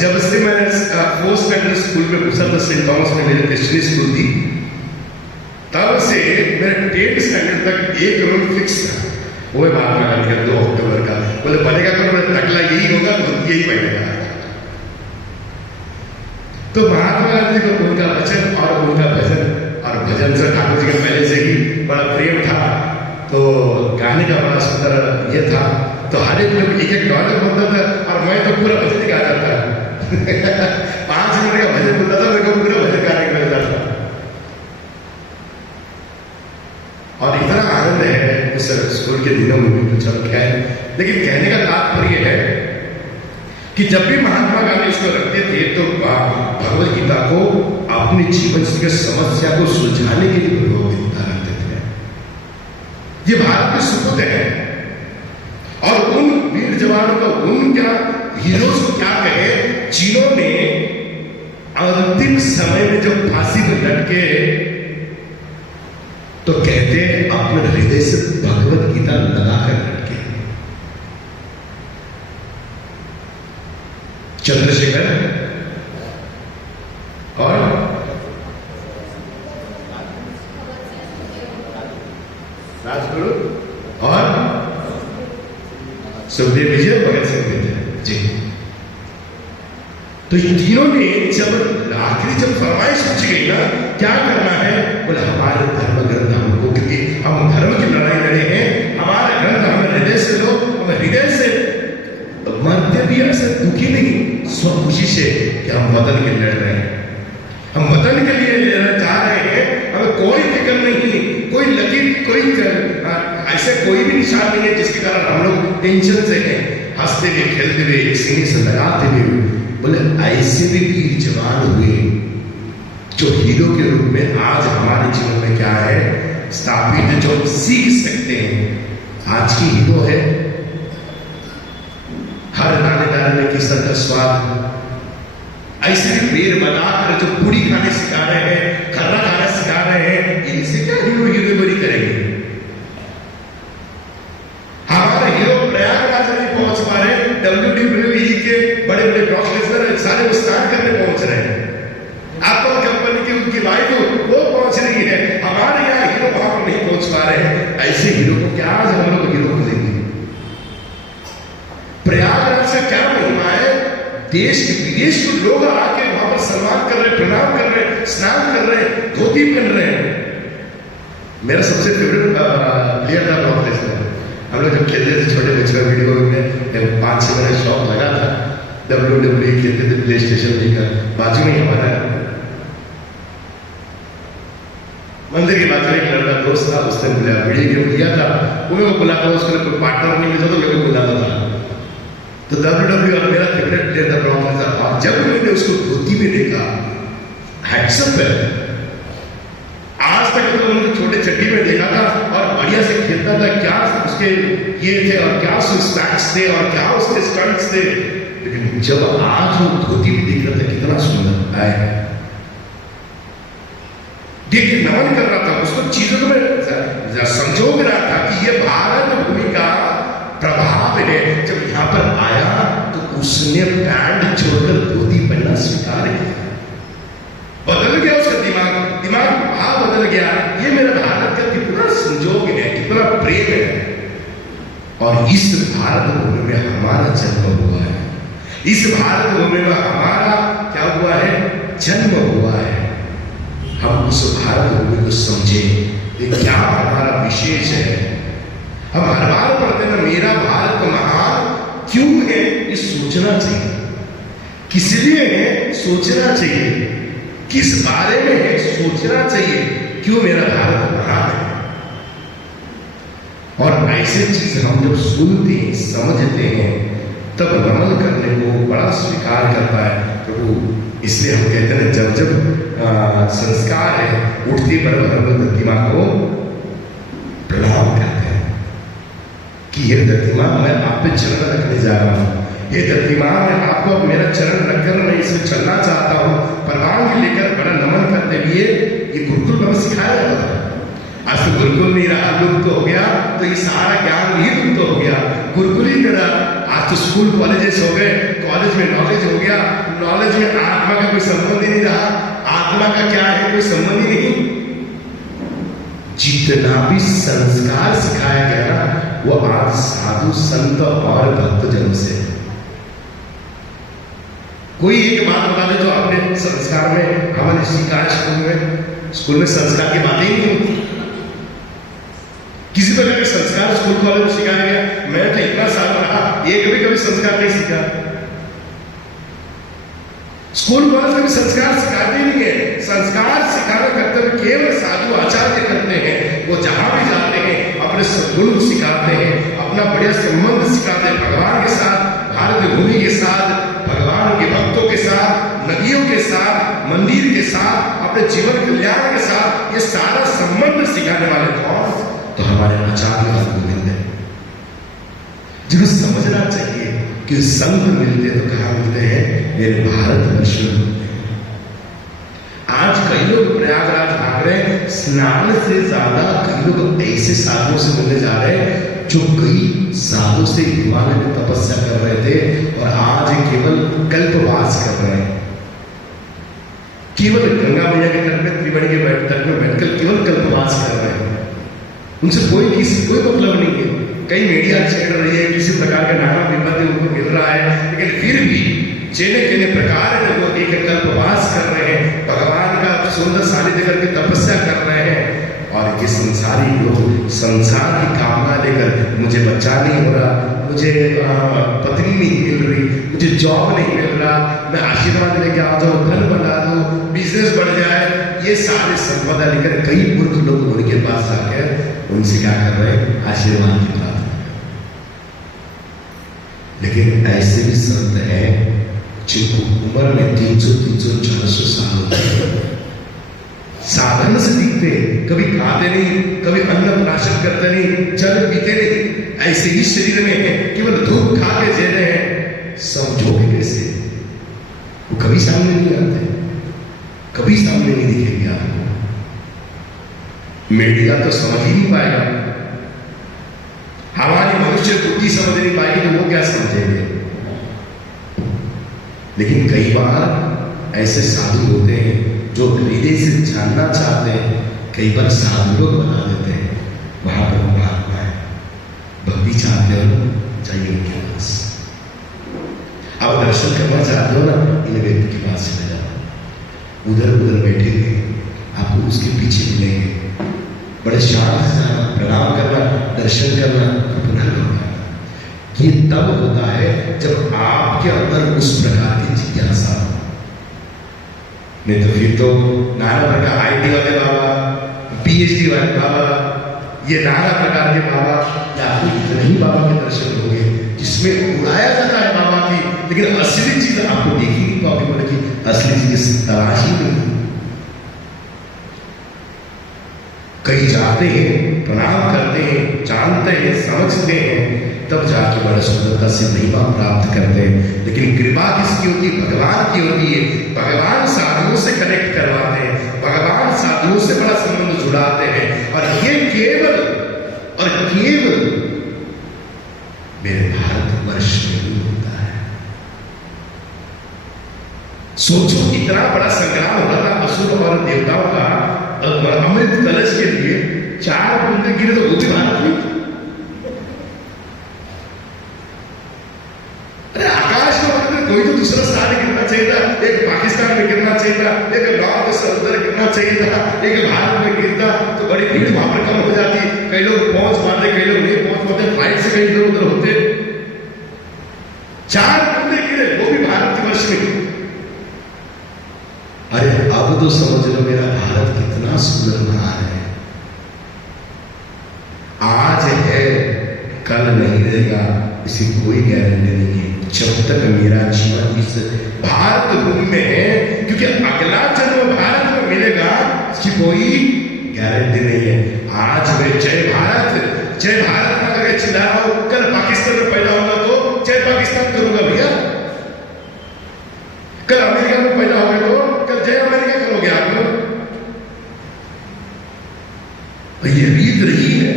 जब से मैं 4th स्टैंडर्ड स्कूल में घुसा था, सेंट थॉमस में मेरी क्रिश्चियन स्कूल थी, तब से मेरे 10th स्टैंडर्ड तक एक रोल फिक्स था, वो महात्मा गांधी का 2 अक्टूबर का। बोले बनेगा तो मेरा टकला यही होगा, तो यही पहनेगा। तो महात्मा गांधी को उनका वचन और उनका भजन, और भजन से ठाकुर जी के पहले से ही बड़ा प्रेम था, तो गाने का बड़ा सुंदर ये था। तो हर एक लोग एक एक डॉलर बोलता था, और मैं तो पूरा भजन गा जाता 5 मिनट का भजन बोलता था, मेरे को पूरा भजन गाने को मिलता था। और इतना आनंद है उस स्कूल के दिनों में भी, तो चल क्या है। लेकिन कहने का तात्पर्य है कि जब भी महात्मा गांधी इसको रखते थे, तो भगवद गीता को अपने जीवन की समस्या को सुलझाने के लिए भगवद गीता रखते थे। ये भारत के सुपुत्र है, और उन वीर जवानों का, उन क्या हीरोज को क्या कहे, जिन्होंने अंतिम समय में जब फांसी में लटके, तो कहते हैं अपने हृदय से भगवद गीता लगाकर लटके। चंद्रशेखर और राजगुरु और सुखदेव विजय, भगत सिंह विजय जी। तो इन तीनों ने जब आखिरी जब फरमाइश पूछी गई ना क्या करना है, बोले हमारे धर्म ग्रंथ हमको, क्योंकि हम धर्म की लड़ाई लड़े हैं, हमारा ग्रंथ हमें हृदय से लो, हमें हृदय से मरते भी ऐसे दुखी नहीं, स्व खुशी से कि हम वतन के लड़ रहे हैं, हम वतन के लिए लड़ना चाह रहे हैं, हमें कोई फिक्र नहीं, कोई लकीर, कोई ऐसे कोई भी निशान नहीं है जिसके कारण हम लोग टेंशन से हैं, हंसते हुए खेलते हुए एक सीने से लगाते हुए। बोले ऐसे भी वीर जवान हुए जो हीरो के रूप में आज हमारे जीवन में क्या है स्थापित है, जो सीख सकते हैं। आज की हीरो है हर दाने में केसर का स्वाद, ऐसे भी पेड़ बनाकर जो पूरी खाने सिखा रहे हैं, खर्रा खाना सिखा रहे हैं, इनसे क्या हीरो हीरोइनरी करेंगे। हमारे हीरो प्रयागराज नहीं पहुंच पा रहे, WWE के बड़े बड़े ब्रॉडकास्टर सारे स्नान करने पहुंच रहे हैं, एप्पल कंपनी की उनकी वाइफ वो पहुंच रही है, हमारे यहाँ हीरो वहां पर नहीं पहुंच पा रहे हैं। ऐसे हीरो को क्या आज हम लोग हीरो बोलेंगे। प्रयागराज से क्या महिमा है, देश विदेश के लोग आके वहां पर सम्मान कर रहे, प्रणाम कर रहे, स्नान कर रहे, धोती पहन रहे हैं। मेरा सबसे फेवरेट प्लेयर था ब्रॉक लेसनर। हम लोग जब खेलते थे छोटे बच्चे वीडियो में 5-6 महीने शौक लगा था, WWE खेलते थे प्ले स्टेशन लेकर, बाजू में हमारा मंदिर के बाजू में एक लड़का दोस्त था, उसने बुलाया, वीडियो गेम किया था, वो मेरे को बुलाता, उसको कोई पार्टनर नहीं मिलता तो मेरे को बुलाता था। तो WWE और मेरा फेवरेट प्लेयर था ब्रॉक लेसनर, और जब मैंने उसको धोती में देखा, हैट्सअप है, आज तक तो उनको छोटे चड्डी में देखा था और बढ़िया से खेलता था, क्या उसके ये थे और क्या उसके स्टैट्स थे और क्या उसके स्टंट्स थे, लेकिन जब आज वो धोती में दिख रहा था कितना सुंदर है, देख के नमन कर रहा था, उसको चीजों को मैं संजोग रहा था कि ये भारत भूमि का प्रभाव है। जब यहां पर आया तो उसने पैंट छोड़कर धोती पहनना स्वीकार किया, बदल गया उसका दिमाग, दिमाग भाव बदल गया, ये मेरा भारत का कितना संजोग है, कितना प्रेम है। और इस भारत भूमि में हमारा जन्म हुआ है, इस भारत भूमि में हमारा क्या हुआ है, जन्म हुआ है। हम उस भारत भूमि को समझे, ये क्या हमारा विशेष है। हम हर बार पढ़ते ना, मेरा भारत महान क्यों है, ये सोचना चाहिए, किस लिए है सोचना चाहिए, किस बारे में है सोचना चाहिए, क्यों मेरा भारत महान है। और ऐसे चीज हम जब सुनते हैं, समझते हैं, तब नमन करने को बड़ा स्वीकार करता है प्रभु। इसलिए हम कहते हैं जब जब संस्कार है, उठती पर प्रतिमा को प्रणाम करते हैं कि ये प्रतिमा मैं आप पे चरण रखने जा रहा हूं, ये प्रतिमा मैं आपको मेरा चरण रखकर मैं इसमें चलना चाहता हूं, परवानगी लेकर बड़ा नमन करते हुए। ये गुरुकुल में सिखाया जाता था, आज तो गुरुकुल नहीं रहा, लुप्त हो गया, तो ये सारा ज्ञान ही लुप्त हो गया, गुरुकुल ही नहीं रहा। आज तो स्कूल कॉलेजेस हो गए, कॉलेज में नॉलेज हो गया, नॉलेज में आत्मा का कोई संबंध ही नहीं रहा, आत्मा का क्या है कोई संबंध ही नहीं। जितना भी संस्कार सिखाया गया ना, वो आज साधु संत और भक्तजनों से। कोई एक बात बता दे जो आपने संस्कार में हमारे सिखाया स्कूल में संस्कार की बातें ही नहीं होती, किसी प्रकार के संस्कार स्कूल कॉलेज में सिखाया गया। मैं तो इतना साल रहा, एक भी कभी संस्कार नहीं सीखा। स्कूल कॉलेज में भी संस्कार सिखाते नहीं है, संस्कार सिखाना कर्तव्य केवल साधु आचार्य करते हैं। वो जहां भी जाते हैं अपने सद्गुण सिखाते हैं, अपना बढ़िया संबंध सिखाते हैं भगवान के साथ, भारत भूमि के साथ, भगवान के भक्तों के साथ, नदियों के साथ, मंदिर के साथ, अपने जीवन कल्याण के साथ। ये सारा संबंध सिखाने वाले कौन, तो हमारे आचार्य गोविंद है, जिनको समझना चाहिए कि संत मिलते तो कहां मिलते हैं, मेरे भारत वर्ष में। आज कई लोग प्रयागराज भाग रहे हैं, स्नान से ज्यादा कई लोग ऐसे साधुओं से मिलने जा रहे हैं जो कई सालों से हिमालय में तपस्या कर रहे थे और आज केवल कल्पवास कर रहे हैं, केवल गंगा मैया के तट में, त्रिवेणी के तट में बैठकर केवल कल्पवास कर रहे हैं। उनसे कोई मतलब नहीं है। कई मीडिया चल रही है, किसी प्रकार का नाना विपत्ति उनको मिल रहा है, लेकिन फिर भी जेने जेने प्रकार है वो एक कल्पवास कर रहे हैं, भगवान का सुंदर सानिध्य करके तपस्या कर रहे हैं। और ये संसारी लोग संसार की कामना लेकर, मुझे बच्चा नहीं हो रहा, मुझे पत्नी नहीं मिल रही, मुझे जॉब नहीं मिल रहा, मैं आशीर्वाद लेके आ जाऊं, घर बना दूं, बिजनेस बढ़ जाए, ये सारे संपदा लेकर कई मूर्ख लोग उनके पास जाकर उनसे क्या कर रहे हैं? आशीर्वाद की प्रार्थना। लेकिन ऐसे भी संत हैं जिनको उम्र में 300-400 साल होते हैं, साधन से दिखते, कभी खाते नहीं, कभी अन्न प्राशन करते नहीं, जल पीते नहीं, ऐसे ही शरीर में है, केवल धूप खा के जी रहे हैं। समझोगे कैसे? वो कभी सामने नहीं आते, कभी सामने नहीं दिखेंगे आपको। मीडिया तो समझ ही नहीं पाएगा, हमारी मनुष्य बुद्धि समझ नहीं पाएगी तो वो क्या समझेंगे। लेकिन कई बार ऐसे साधु होते हैं जो हृदय से जानना चाहते हैं, कई बार साधु लोग बना देते हैं, वहां पर महात्मा है, भक्ति चाहते हो चाहिए उनके पास। आप दर्शन करना चाहते हो ना, इन व्यक्ति के पास चले जाओ, उधर उधर बैठे हुए आपको उसके पीछे मिलेंगे, बड़े शांत से जाना, प्रणाम करना, दर्शन करना, पुनर्गमन। ये तब होता है जब आपके अंदर उस प्रकार की जिज्ञासा हो। नहीं तो फिर तो नाना प्रकार IT वाले बाबा, PhD वाले बाबा, ये नाना प्रकार के बाबा, या आपको इतने ही बाबा के दर्शन होंगे जिसमें उड़ाया जाता है बाबा की, लेकिन असली चीज आपको देखी नहीं पाओगे, बोले कि असली चीज तलाश ही नहीं। कई जाते हैं, प्रणाम करते हैं, जानते हैं, समझते हैं, तब जाके बड़ा सुंदरता से महिमा प्राप्त करते हैं। लेकिन कृपा किसकी होती है? भगवान की होती है। भगवान साधुओं से कनेक्ट करवाते हैं, भगवान साधुओं से बड़ा संबंध जुड़ाते हैं, और ये केवल मेरे भारतवर्ष में ही होता है। सोचो कितना बड़ा संग्राम होता था असुर और देवताओं का अमृत कलश के लिए, 4 बूंदे गिरे तो वो भी भारत में। अरे आकाश में कोई तो दूसरा स्थान गिरना चाहिए था, एक पाकिस्तान में गिरना चाहिए था, एक नॉर्थ से उधर गिरना चाहिए था, एक भारत में गिरता तो बड़ी भीड़ वहां पर कम हो जाती, कई लोग पहुंच पाते, कई लोग नहीं पहुंच पाते, फ्लाइट से कई इधर उधर होते। 4 बूंदे गिरे, वो भी भारतवर्ष में। अरे अब तो समझ लो मेरा भारत कितना सुंदर महान है। आज है, कल नहीं रहेगा, इसकी कोई गारंटी नहीं है। जब तक मेरा जीवन इस भारत भूमि में है, क्योंकि अगला जन्म भारत में मिलेगा, इसकी कोई गारंटी नहीं है। आज मैं जय भारत में अगर चिल्ला रहा हूं, कल पाकिस्तान में पैदा होगा तो जय पाकिस्तान करूंगा भैया। कल अमेरिका में पैदा होगा तो कल जय अमेरिका करोगे आप लोग। ये रीत रही है।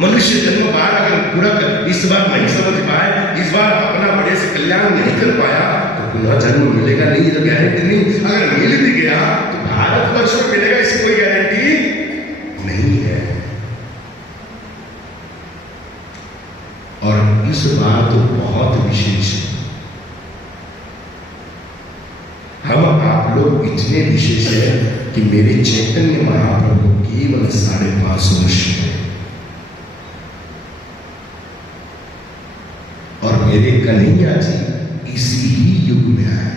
मनुष्य जन्म बार अगर पूरा इस बार नहीं समझ पाए, इस बार अपना बड़े से कल्याण नहीं कर पाया, तो पुनः जन्म मिलेगा नहीं, तो गारंटी नहीं। अगर मिल भी गया तो भारतवर्ष में मिलेगा, इसकी कोई गारंटी नहीं है। और इस बार तो बहुत विशेष है, हम आप लोग इतने विशेष है कि मेरे चैतन्य महाप्रभु केवल 550 वर्ष है, और मेरे कन्हैया जी इसी ही युग में आए।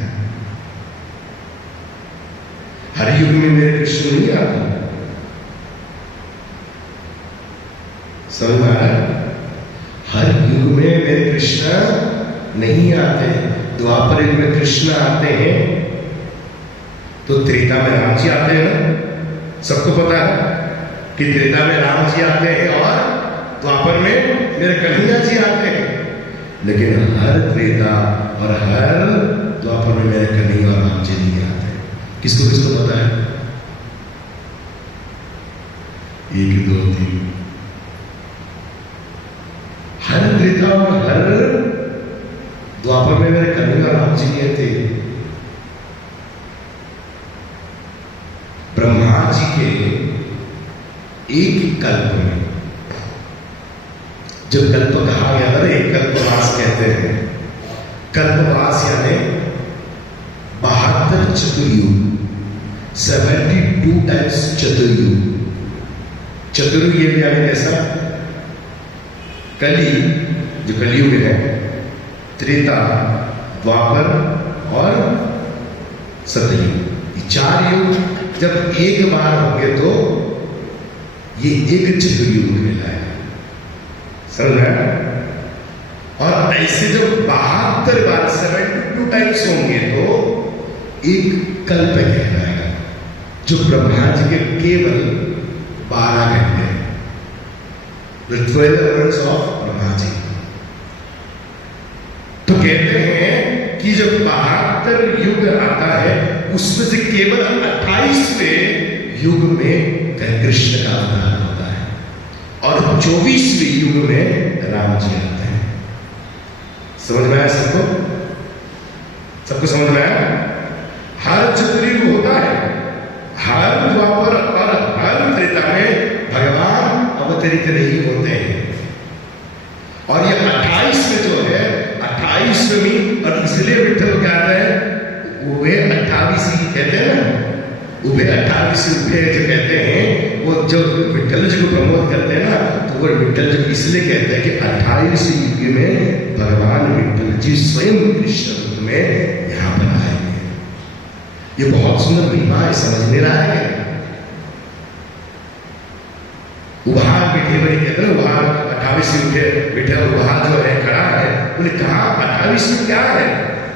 हर युग में मेरे कृष्ण नहीं आते, समझ में आ रहा है? हर युग में मेरे कृष्ण नहीं आते। द्वापर युग में कृष्ण आते हैं तो त्रेता में राम जी आते हैं ना, सबको पता है कि त्रेता में राम जी आते हैं और द्वापर में मेरे कन्हैया जी आते हैं। लेकिन हर त्रेता और हर द्वापर में मेरे कन्हैया और राम जी नहीं आते। किसको किसको पता है? 1 2 3 हर त्रेता और हर द्वापर में मेरे कन्हैया और राम जी नहीं आते। ब्रह्मा जी के एक कल्प में जब कल्प कहा गया था, एक कल्पवास कहते हैं। कल्पवास यानी द्वापर चतुर्युग, 72 टाइम्स चतुर्युग। चतुर्युग ये भी आगे कैसा? कली जो कलियुग है, त्रेता, द्वापर और सतयुग, ये 4 युग जब एक बार होंगे तो ये एक चतुर्युग कहलाएगा। समझ रहे हैं? और ऐसे जब 72 बार 72 टाइम्स होंगे तो एक कल्प कहलाएगा, जो ब्रह्मा जी के केवल 12 घंटे, The 12 hours of Brahma ji. तो कहते हैं कि जब 72 युग आता है उसमें से केवल 28वें युग में कृष्ण का अवतार होता है और 24वें युग में राम जी आते हैं। समझ में आया सबको? सबको समझ में आया? हर चतुर्युग होता है, हर द्वापर और हर त्रेता में भगवान अवतरित नहीं होते हैं। और ये 28 में जो है 28वीं, और इसलिए विठ्ठल कहते हैं उभे 28 ही कहते हैं ना, उभे 28 उभे जो कहते हैं, वो जो विठ्ठल जी को प्रमोद करते हैं ना, तो वो विठ्ठल जी इसलिए कहते हैं कि 28 युग में भगवान विठ्ठल जी स्वयं कृष्ण रूप में यहाँ पर आएंगे। ये बहुत सुंदर महिमा है, समझ में रहा है। उभार बैठे बड़ी कहते हैं, उभार 28 उठे बैठे, उभार जो है खड़ा है, उन्हें कहा 28 में क्या है?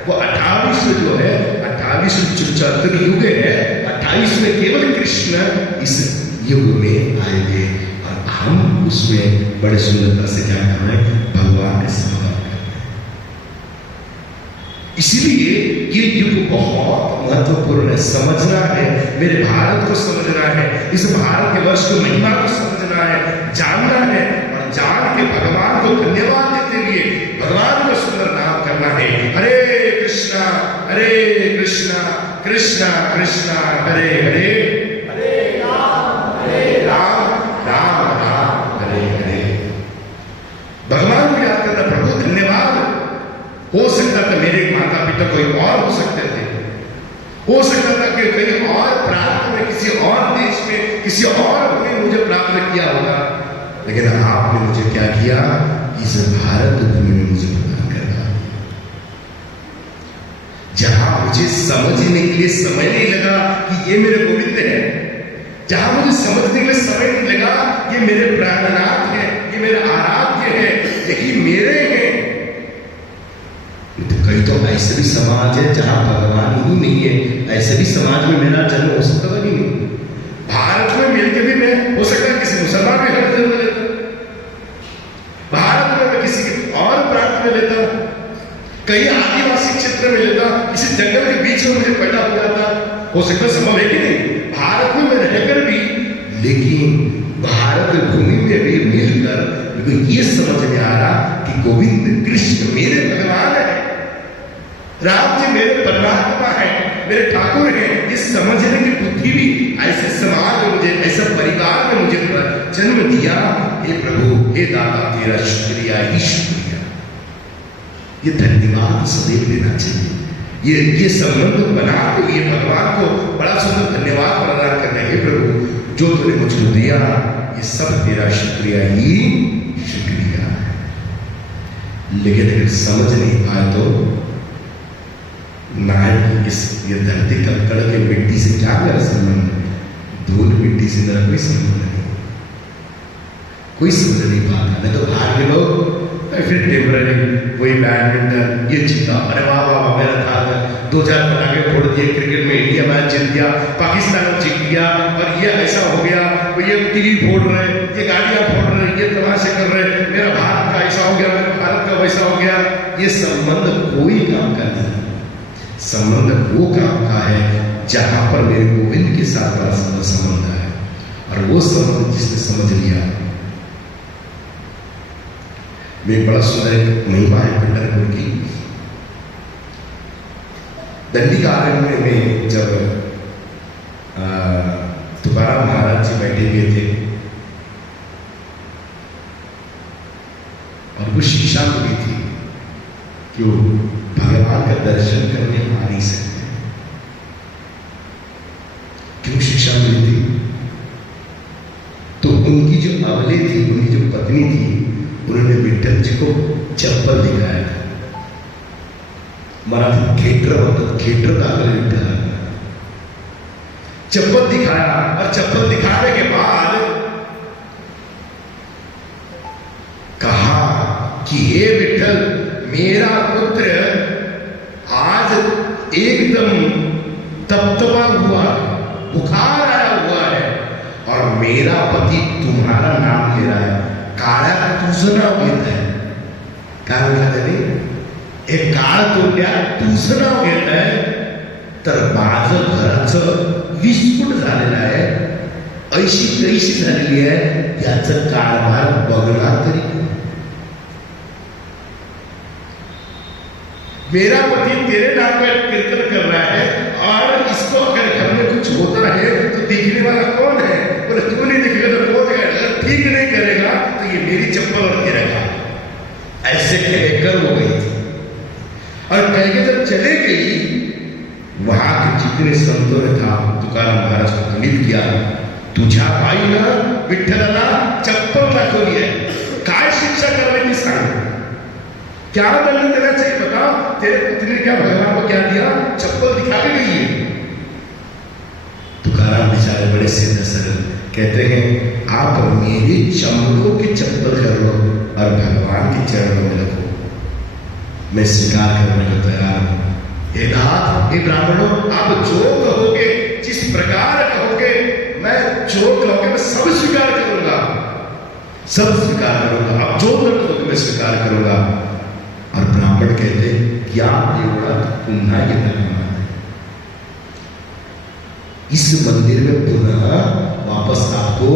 वो 28 में जो है 28 चतुर्युग है, 28 में केवल कृष्ण इस युग में आएंगे और हम उसमें बड़े सुंदरता से क्या कर रहे हैं? भगवान के सेवा कर रहे हैं। इसीलिए ये युग बहुत महत्वपूर्ण है, समझना है, मेरे भारत को समझना है, इस भारत के वर्ष को महिमा को समझना है, जानना है, और जान के भगवान को धन्यवाद देते हुए भगवान को सुंदर नाम करना है। हरे कृष्णा कृष्णा कृष्णा हरे हरे, हरे राम राम राम हरे हरे। भगवान को याद करना, प्रभु धन्यवाद। हो सकता था मेरे माता पिता कोई और हो सकते थे, हो सकता था कि कहीं और प्राप्त में, किसी और देश में, किसी और ने मुझे प्राप्त किया होगा, लेकिन आपने मुझे क्या किया? इस भारत भूमि में मुझे प्रदान कर दिया, जहां मुझे समझने के लिए समय नहीं लगा कि ये मेरे गोविंद है, जहां मुझे समझने के लिए समय नहीं लगा ये मेरे प्राणनाथ है, ये मेरे आराध्य है, यही मेरे हैं। कई तो ऐसे भी समाज है जहां भगवान ही नहीं है, ऐसे भी समाज में मेरा जन्म हो सकता था कि नहीं? भारत में मिलकर भी मैं हो सकता है किसी मुसलमान के घर जन्म लेता, भारत में मैं किसी और प्रांत में लेता, कहीं आदिवासी क्षेत्र में लेता, किसी जंगल के बीच में मुझे पैदा हो जाता, हो सकता संभव है कि नहीं? भारत में मैं रहकर भी, लेकिन भारत भूमि में भी मिलकर ये समझ में आ रहा कि गोविंद कृष्ण मेरे भगवान है, राम जी मेरे परमात्मा है, मेरे ठाकुर हैं। ये समझने की बुद्धि भी ऐसे समाज में मुझे, ऐसा परिवार में मुझे जन्म दिया। हे प्रभु, हे दाता, तेरा शुक्रिया ही शुक्रिया। ये धन्यवाद सदैव देना चाहिए। ये संबंध बना के ये भगवान को बड़ा सुंदर धन्यवाद प्रदान करना है। प्रभु, जो तूने मुझको दिया ये सब तेरा शुक्रिया ही शुक्रिया है। लेकिन अगर समझ नहीं पाए तो नायक इस ये धरती कंकड़ के मिट्टी से क्या मेरा संबंध? धूल मिट्टी से मेरा कोई संबंध नहीं, कोई समझ नहीं पाता। नहीं तो बाहर के लोग फिर टेम्पररी वही बैडमिंटन ये जीता, अरे वाह वाह मेरा था 2000 पटाखे फोड़ दिए, क्रिकेट में इंडिया मैच जीत गया, पाकिस्तान जीत गया, और ये ऐसा हो गया, ये टीवी फोड़ रहे, ये गाड़ियां फोड़ रहे, ये तमाशे कर रहे, मेरा भारत का ऐसा हो गया, मेरा भारत का वैसा हो गया। ये संबंध कोई काम का नहीं। संबंध वो काम का है जहां पर मेरे गोविंद के साथ बड़ा संबंध है, और वो संबंध जिसने समझ लिया। वे बड़ा सुंदर एक महिमा है पंढरपुर की। दंडीकारण्य में जब तुकाराम महाराज जी बैठे हुए थे और वो शिक्षा मिली थी कि वो भगवान का दर्शन करने आ नहीं सकते, हुई थी तो उनकी जो अवले थी, उनकी जो पत्नी थी, उन्होंने विठ्ठल जी को चप्पल दिखाया था। मराठी खेटर होतं, खेटर दाखवले विठ्ठल, चप्पल दिखाया। और चप्पल दिखाने के बाद कहा कि हे विठ्ठल, मेरा पुत्र आज एकदम तपतपा हुआ, बुखार आया हुआ है और मेरा पति तुम्हारा नाम ले रहा है, काळ्या तुझं नाव घेत आहे। काय म्हणला त्याने? एक काळ तोडल्या तुझं नाव घेत आहे, तर माझं घराचं विस्फोट झालेला आहे, ऐशी तैशी झालेली आहे, याचं कारभार बघणार तरी कोण? मेरा पति तेरे नाम पर कीर्तन कर रहा है और इसको अगर घर में कुछ होता है तो देखने वाला कौन है? बोले तू नहीं देखेगा तो कौन देखेगा? अगर ठीक नहीं करेगा तो ये मेरी चप्पल और गिरेगा। ऐसे कहकर वो गई थी और कह के जब चले गई, वहां के जितने संतों ने था तुकाराम महाराज को खंडित किया, तुझ्या बाईनं विठ्ठलाला चप्पल दाखवली आहे, काय शिक्षा करवायची सांग, क्या दंड देना चाहिए बताओ? तेरे पुत्री ने क्या भगवान को क्या दिया? चप्पल दिखा के गई है। तुकाराम बेचारे बड़े सीधे सरल कहते हैं, आप मेरे चमड़ों की चप्पल कर लो और भगवान के चरणों में रखो, मैं स्वीकार करने को तैयार हूं। हे नाथ, हे ब्राह्मणों, आप जो कहोगे, जिस प्रकार कहोगे, मैं जो कहोगे मैं सब स्वीकार करूंगा, सब स्वीकार करूंगा। आप जो दंड दोगे मैं स्वीकार करूंगा। और ब्राह्मण कहते, क्या एवढा पुन्हा येताना इस मंदिर में पुनः वापस आपको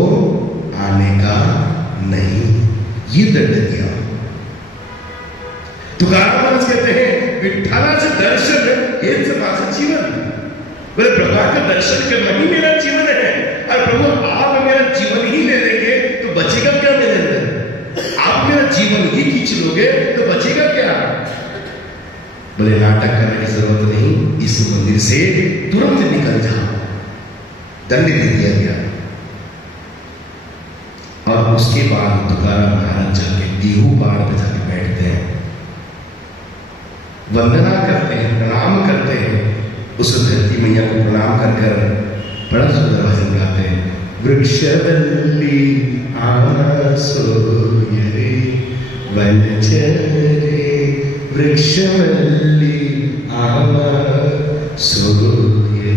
आने का नहीं, ये दंड दिया। तुकाराम महाराज कहते हैं, विठ्ठलाचं दर्शन हेच माझं जीवन, बोले भगवान का दर्शन करना ही मेरा जीवन है। और प्रभु आप मेरा जीवन ही ले लेंगे तो बचेगा क्या मेरे अंदर? आप मेरा जीवन ही खींच लोगे तो बचेगा क्या? बोले नाटक करने की जरूरत नहीं, इस मंदिर से तुरंत निकल जाओ। दंड दे दिया गया। और उसके बाद तुकाराम महाराज जाके देहू पहाड़ पे जाके बैठते हैं, वंदना करते हैं, प्रणाम करते हैं, उस धरती मैया को प्रणाम कर कर बड़ा सुंदर भजन गाते हैं। वृक्षवल्ली आसोय रे वनचरे, वृक्षवल्ली आसोय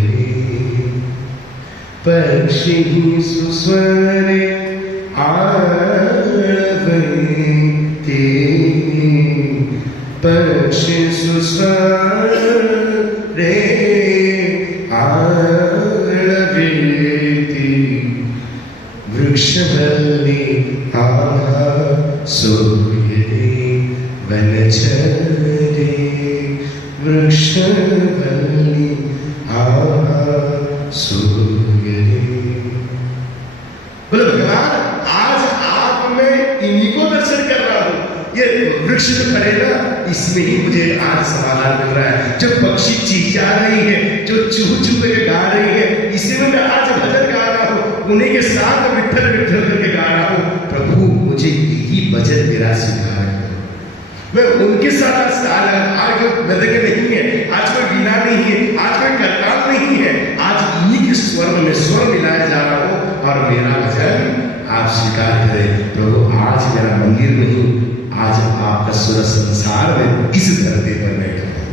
रे, पक्षी सुस्वरे आळवते, पक्षी सुस्वरे आळवते, वृक्षवल्ली आसोय रे वनचरे, वृक्षवल्ली आसोय रे। बोले भगवान, आज आप में इन्हीं को दर्शन कर रहा हूं। ये वृक्ष जो खड़े ना, इसमें ही मुझे आज समाधान मिल रहा है। जो पक्षी चीचा रही है, जो चूह चूह के गा रही है, इसी में मैं आज भजन गा रहा हूं, उन्हीं के साथ विठ्ठल विठ्ठल करके गा रहा हूं। प्रभु मुझे यही भजन मेरा स्वीकार करो। मैं उनके साथ आज मदगे नहीं है, आज कोई वीणा नहीं है, आज कोई करताल नहीं है, आज इन्हीं के स्वर में स्वर मिलाया जा रहा हूं और मेरा भजन आप स्वीकार करें। प्रभु आज मेरा मंदिर नहीं, आज आपका सुर संसार में इस धरती पर बैठा हूं,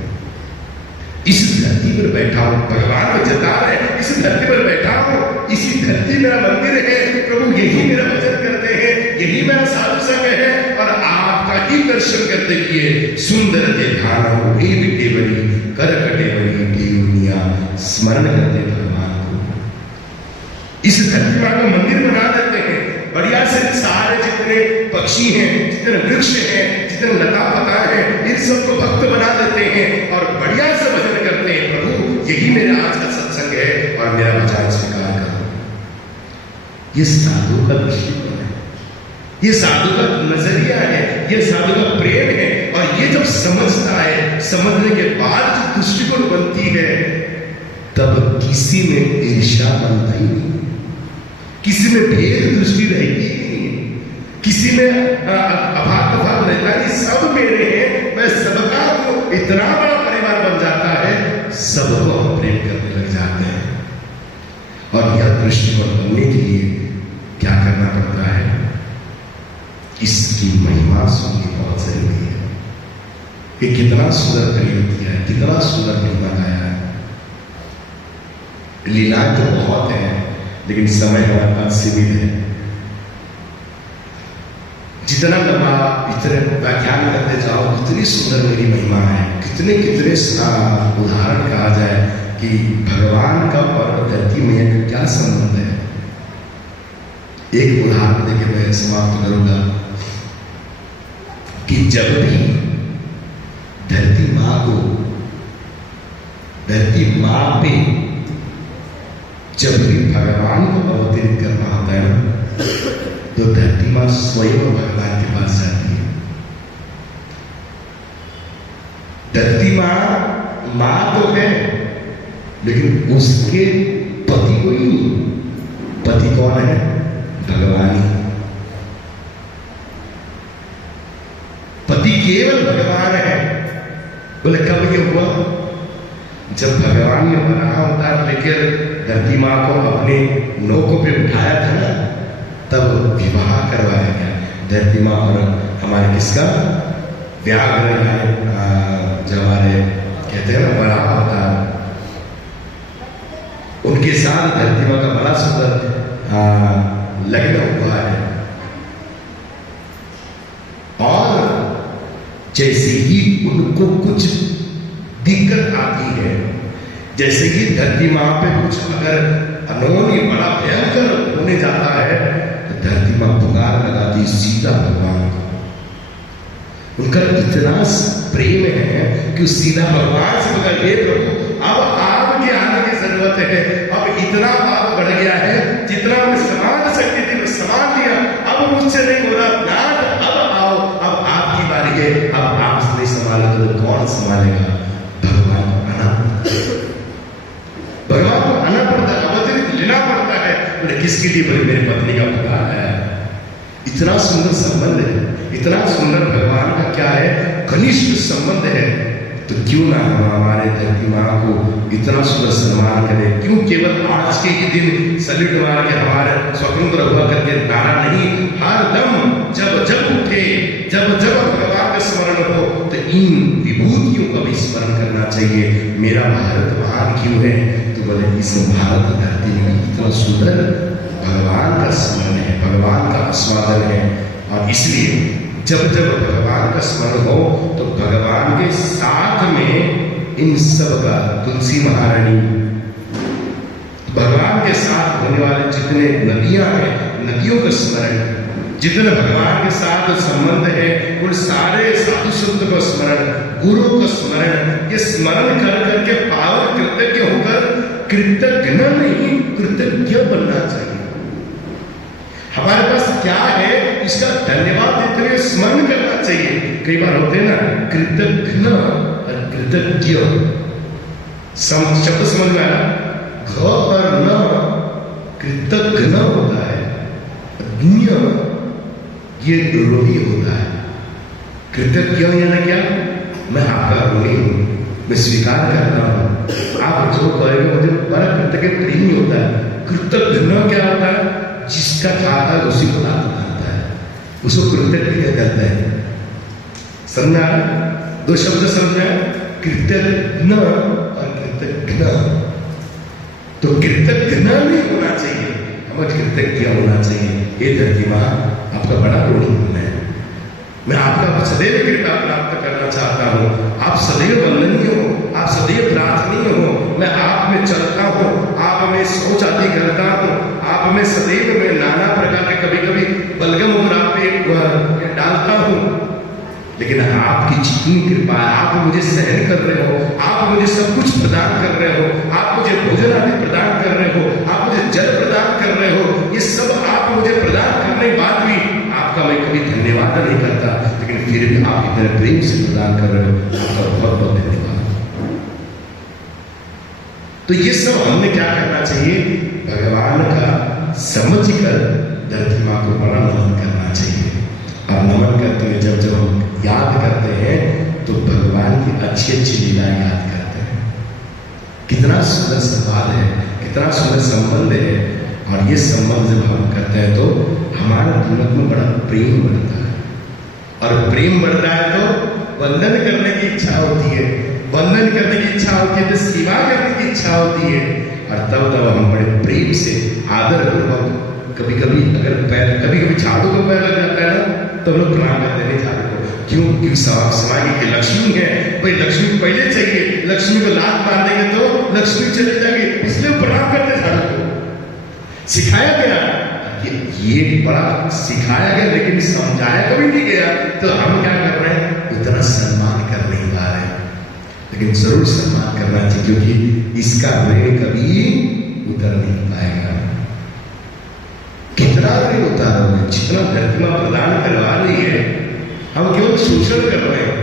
इस धरती पर बैठा हूं। भगवान को जता रहे, इस धरती पर बैठा हूं, इसी धरती मेरा मंदिर है। प्रभु यही मेरा भजन करते हैं, यही मेरा साधु संग है और आपका ही दर्शन करते हुए सुंदर देखा उठे बिटे बनी कर कटे बनी देवनिया स्मरण करते भगवान को। इस धरती मां का मंदिर बना देते हैं, बढ़िया से सारे जितने पक्षी हैं, जितने वृक्ष हैं, जितने लता पता है, इन सबको भक्त बना देते हैं और बढ़िया से भजन करते हैं। प्रभु यही मेरा आज का सत्संग है और मेरा भजन स्वीकार करो। ये साधु का दृष्टिकोण है, ये साधु का नजरिया है, ये साधु का प्रेम है। और ये जब समझता है, समझने के बाद जो दृष्टिकोण बनती है, तब किसी में ईर्ष्या बनता ही नहीं, किसी में भेद दृष्टि रहेगी नहीं, किसी में अभाग अभाग रहता नहीं, सब मेरे हैं, मैं सबका को इतना बड़ा परिवार बन जाता है, सबको हम प्रेम करने लग जाते हैं। और यह दृष्टिकोण बनने के लिए क्या करना पड़ता है? इसकी महिमा सुननी बहुत जरूरी है कि कितना सुंदर प्रयोग किया है, कितना सुंदर महिमा गाया है। लीलाएं तो बहुत है, लेकिन समय हमारे पास सीमित है। जितना लंबा इतने व्याख्यान करते जाओ, कितनी सुंदर मेरी महिमा है, कितने कितने उदाहरण कहा जाए कि भगवान का और धरती मैया का क्या संबंध है। एक उदाहरण देके मैं समाप्त करूंगा कि जब भी धरती मां पे जब भी भगवान को अवतरित करना होता है ना, तो धरती मां स्वयं भगवान के पास जाती है। धरती मां तो है, लेकिन उसके पति को ही नहीं। पति कौन है? भगवान ही। पति केवल भगवान है। बोले कब ये हुआ? जब भगवान ने बना होता लेकर धरती मां को अपने नौकों पे उठाया था ना, तब विवाह करवाया गया धरती मां और हमारे किसका? व्याघ्र, जब हमारे कहते हैं ना बड़ा होता है, उनके साथ धरती मां का बड़ा सुंदर लगना हुआ है। और जैसे ही उनको कुछ दिक्कत आती है, जैसे कि धरती मां पे कुछ अगर अनहोनी बड़ा भयंकर होने जाता है, तो धरती मां पुकार लगाती सीता भगवान को। उनका इतना प्रेम है कि सीधा भगवान से बता, हे प्रभु अब आपके आने की जरूरत है, अब इतना पाप बढ़ गया है, जितना मैं समान सकती थी मैं समान लिया, अब मुझसे नहीं हो रहा नाथ, अब आओ, अब आपकी बारी है, अब आप नहीं संभालोगे तो कौन संभालेगा? भगवान को आना पड़ता है, अवतरित लेना पड़ता है। बोले किसके लिए? बोले मेरी पत्नी का पुकार है। इतना सुंदर संबंध है, इतना सुंदर भगवान का क्या है, घनिष्ठ संबंध है। तो क्यों ना हम हमारे धरती मां को इतना सुंदर सम्मान करें? क्यों केवल आज के ही दिन सल्यूट मार के हमारे स्वतंत्र हुआ करके नारा नहीं, हर दम जब जब उठे, जब जब भगवान का स्मरण हो, तो इन विभूतियों का भी स्मरण करना चाहिए। मेरा भारत महान क्यों है? तो बोले इस भारत धरती में इतना सुंदर भगवान का स्मरण है, भगवान का आस्वादन है। और इसलिए जब जब भगवान का स्मरण हो, तो भगवान के साथ में इन सब का, तुलसी महारानी, भगवान के साथ होने वाले जितने नदियां हैं, नदियों का स्मरण, जितने भगवान के साथ संबंध है, उन सारे साधु संत का स्मरण, गुरु का स्मरण, ये स्मरण कर करके पावन कृतज्ञ होकर, कृतज्ञ नहीं कृतज्ञ बनना चाहिए। हमारे पास क्या है इसका धन्यवाद देते हुए स्मरण करना चाहिए। कई बार होते हैं ना कृतज्ञ और कृतज्ञ, शब्द समझ में आया? घ और न कृतज्ञ न होता है, ज्ञ ये ऋणी होता है। कृतज्ञ यानी क्या? मैं आपका ऋणी हूं, मैं स्वीकार करता हूं, आप जो कहेंगे मुझे बड़ा कृतज्ञ नहीं होता है। कृतज्ञ न क्या होता है? जिसका खाता है उसी को लाभ मिलता है, उसको कृतज्ञ कहते हैं। समझा? दो शब्द समझा, कृतज्ञ और कृतज्ञ। तो कृतज्ञ नहीं होना चाहिए, हमें कृतज्ञ होना चाहिए। हे धरती मां, आपका बड़ा ऋणी हूं मैं आपका सदैव कृपा प्राप्त करना चाहता हूँ। आप सदैव वंदनीय हो, आप सदैव प्रार्थनीय हो, मैं आप में चलता हूँ, आप में सोच आदि करता हूँ, आप में सदैव मैं नाना प्रकार के कभी कभी बलगम और आप पे डालता हूँ, लेकिन आपकी जितनी कृपा है, आप मुझे सहन कर रहे हो, आप मुझे सब कुछ प्रदान कर रहे हो, आप मुझे भोजन आदि प्रदान कर रहे हो, आप मुझे जल प्रदान कर रहे हो, ये सब आप मुझे प्रदान करने के बाद भी आपका मैं कभी धन्यवाद नहीं करता, लेकिन फिर भी आप इतने प्रेम से प्रदान कर रहे हो, आपका बहुत बहुत धन्यवाद। तो ये सब हमने क्या करना चाहिए, भगवान का समझकर धरती माँ को बड़ा नमन करना चाहिए। और नमन करते हुए जब जब हम याद करते हैं तो भगवान की अच्छी अच्छी लीला याद करते हैं। कितना सुंदर संवाद है, कितना सुंदर संबंध है। और ये संबंध जब हम करते हैं तो हमारे दिमाग में बड़ा प्रेम बढ़ता है, और प्रेम बढ़ता है तो वंदन करने की इच्छा होती है, वंदन करने की इच्छा होती है तो सेवा करने की इच्छा होती है। और तब हम बड़े प्रेम से आदर पूर्वक, कभी कभी अगर पैर, कभी कभी झाड़ू का पैर लग जाता है ना तो हम लोग प्रणाम करते हैं झाड़ू को। क्यों? क्योंकि समाज की लक्ष्मी है भाई, लक्ष्मी पहले चाहिए, लक्ष्मी को लात मार देंगे तो लक्ष्मी चले जाएंगे, इसलिए प्रणाम करते झाड़ू को। सिखाया गया, ये बड़ा सिखाया गया लेकिन समझाया कभी नहीं गया। तो हम क्या कर रहे हैं, उतना सम्मान कर नहीं पा रहे, लेकिन जरूर सम्मान करना चाहिए क्योंकि इसका ऋण कभी उतर नहीं पाएगा। कितना ऋण उतारोगे, जितना धरती मां प्रदान करवा रही है, हम केवल शोषण कर रहे हैं।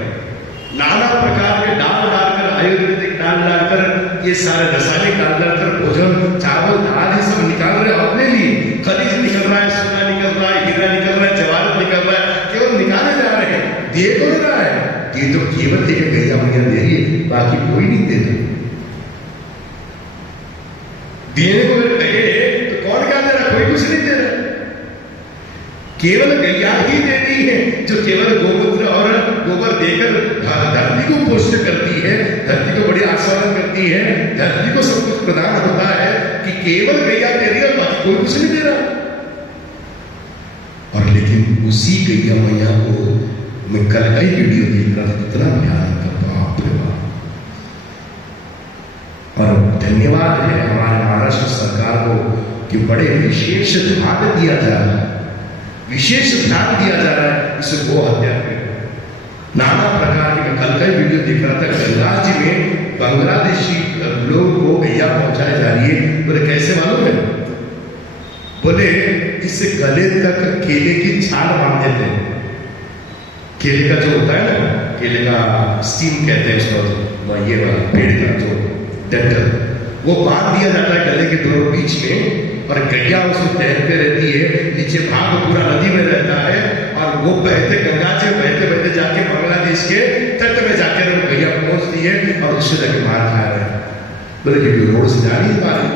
नाना प्रकार के डाल डालकर, आयुर्वेदिक डाल डालकर, ये सारे रासायनिक डाल डालकर भोजन, चावल, दाल ये सब निकाल रहे हैं अपने लिए। खनिज निकल रहा है, सोना निकल रहा है, हीरा निकल रहा है, जवाहरात निकल रहा है, केवल निकाले जा रहे हैं, दे तो रहा है। ये तो केवल एक गैया मैया दे रही है, बाकी कोई नहीं देता। देने को अगर कहे तो कौन क्या दे रहा, कोई कुछ नहीं दे रहा, केवल गैया ही देती है जो केवल गोमूत्र और गोबर देकर धरती को पोषित करती है, धरती को बड़ी आस्वादन करती है, धरती को सब कुछ प्रदान होता है कि केवल गैया दे रही है, बाकी कोई कुछ नहीं दे रहा। और लेकिन उसी गैया मैया को मैं कल का ही वीडियो देख रहा था, इतना ध्यान का, बाप रे बाप। और धन्यवाद है हमारे महाराष्ट्र सरकार को कि बड़े विशेष ध्यान दिया जा रहा है, विशेष ध्यान दिया जा रहा है इस गो हत्या पे। नाना प्रकार के, कल का ही वीडियो देख रहा था, गंगा जी में बांग्लादेशी लोग को गैया पहुंचाई जा रही है। बोले कैसे मालूम है? बोले इससे गले तक केले की छाल बांध देते हैं। केले का जो होता है ना, केले का स्टीम कहते हैं इसको, ये वाला पेड़ का जो डंठल, वो बांध दिया जाता है गले के दोनों बीच में, और गैया उसमें तैरते रहती है, नीचे भाग पूरा नदी में रहता है, और वो बहते गंगा से बहते बहते जाके बांग्लादेश के तट में जाकर वो गैया पहुंचती है और उससे जाके मार खा रहे हैं। बोले कि रोड से जा नहीं पा रहे,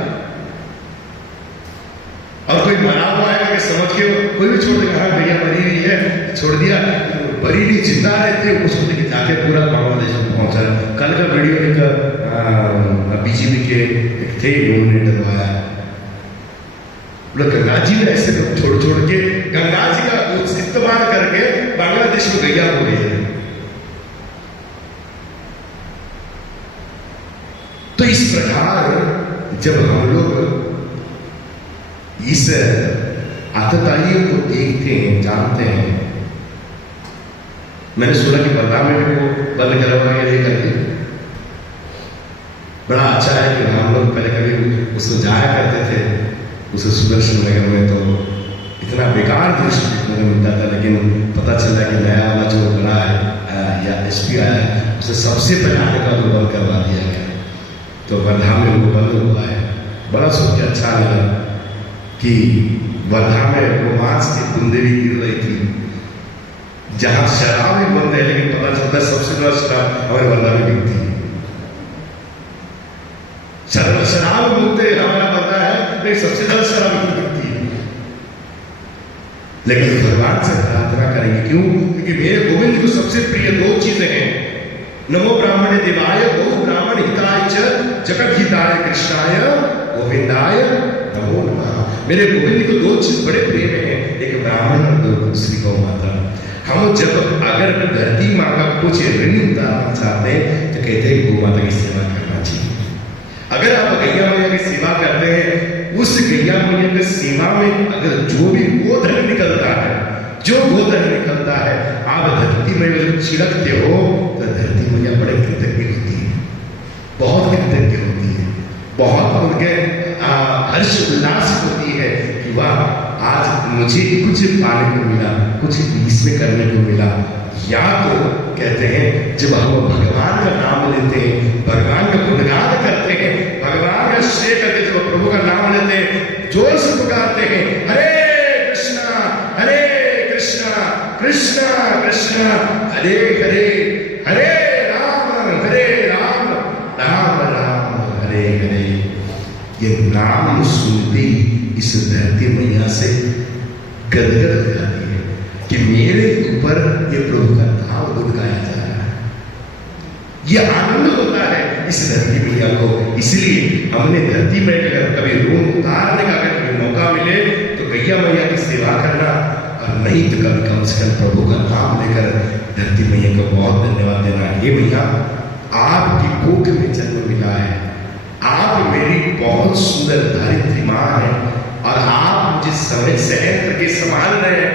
और कोई मरा हुआ है कि समझ के कोई भी छोड़ देगा, हाँ गैया मरी हुई है, छोड़ दिया, मरी नहीं, जिंदा रहते उसको लेके जाके पूरा बांग्लादेश में पहुंचा। कल का वीडियो एक बीजेपी के एक थे, उन्होंने डलवाया, गंगा जी में ऐसे छोड़ छोड़ के गंगा जी का इस्तेमाल करके बांग्लादेश में गैया हो गई है। तो इस प्रकार जब हम लोग इस आतताइयों को देखते हैं, जानते हैं, मैंने सुना कि पार्लियामेंट को बंद करवाया गया करके, बड़ा अच्छा है कि हम लोग पहले कभी उसको जाया करते थे उसे सुदर्शन नगर में, तो इतना बेकार दृश्य देखने को मिलता था। लेकिन पता चला कि नया वाला जो बड़ा है या एसपी आया है, उसे सबसे पहले आने का वो बंद करवा दिया गया, तो वर्धा में वो बंद हुआ है। बड़ा सोच के अच्छा लगा कि वर्धा में रोमांस की बूंदें भी गिर रही थी, जहां शराब भी बंद है, लेकिन पता चलता है सबसे बड़ा शराब हमारे वर्धा में बिकती है। शराब बोलते हमारा पता है, लेकिन सबसे ज्यादा शराब बिकती है। लेकिन भगवान से प्रार्थना करेंगे, क्यों? क्योंकि मेरे गोविंद को सबसे प्रिय दो चीजें हैं, नमो ब्राह्मणे देवाय गो ब्राह्मण हिताय च जगत हिताय कृष्णाय गोविंदाय नमो नमः। मेरे गोविंद को दो चीज बड़े प्रिय हैं, एक ब्राह्मण और दूसरी गौ माता। हम जब अगर धरती माँ का कुछ ऋण उतारना चाहते हैं तो कहते हैं गौ माता की सेवा करना चाहिए। अगर आप गैया मैया की सेवा करते हैं, उस गैया मैया की सेवा में अगर जो भी गोधन निकलता है, जो गोधन निकलता है, आप धरती में जब छिड़कते हो तो धरती मैया बड़े कृतज्ञ होती है, बहुत कृतज्ञ होती है, बहुत उनके हर्ष उल्लास होती है कि वाह आज मुझे कुछ पाने को मिला, कुछ इसमें करने को मिला। या तो कहते हैं जब हम भगवान का नाम लेते हैं, भगवान का गुणगान करते हैं, भगवान का श्रेय करते हैं, जब प्रभु का नाम लेते हैं, जोर से पुकारते हैं हरे कृष्णा कृष्णा कृष्णा हरे हरे, हरे राम राम राम हरे हरे। ये नाम सुनते ही इस धरती मैया से गदगद हो जाती है कि मेरे ऊपर ये प्रभु का नाम गुण गाया जा रहा है। ये आनंद होता है इस धरती मैया को। इसलिए हमने धरती में अगर कभी ऋण उतारने का अगर कभी मौका मिले तो गैया मैया की सेवा करना, और नहीं तो कभी कम से कम प्रभु का नाम लेकर धरती मैया को बहुत धन्यवाद देना। हे मैया, आपकी कोख में जन्म मिला है, आप मेरी बहुत सुंदर धरित्री माँ है, और आप मुझे समय सहन करके संभाल रहे हैं।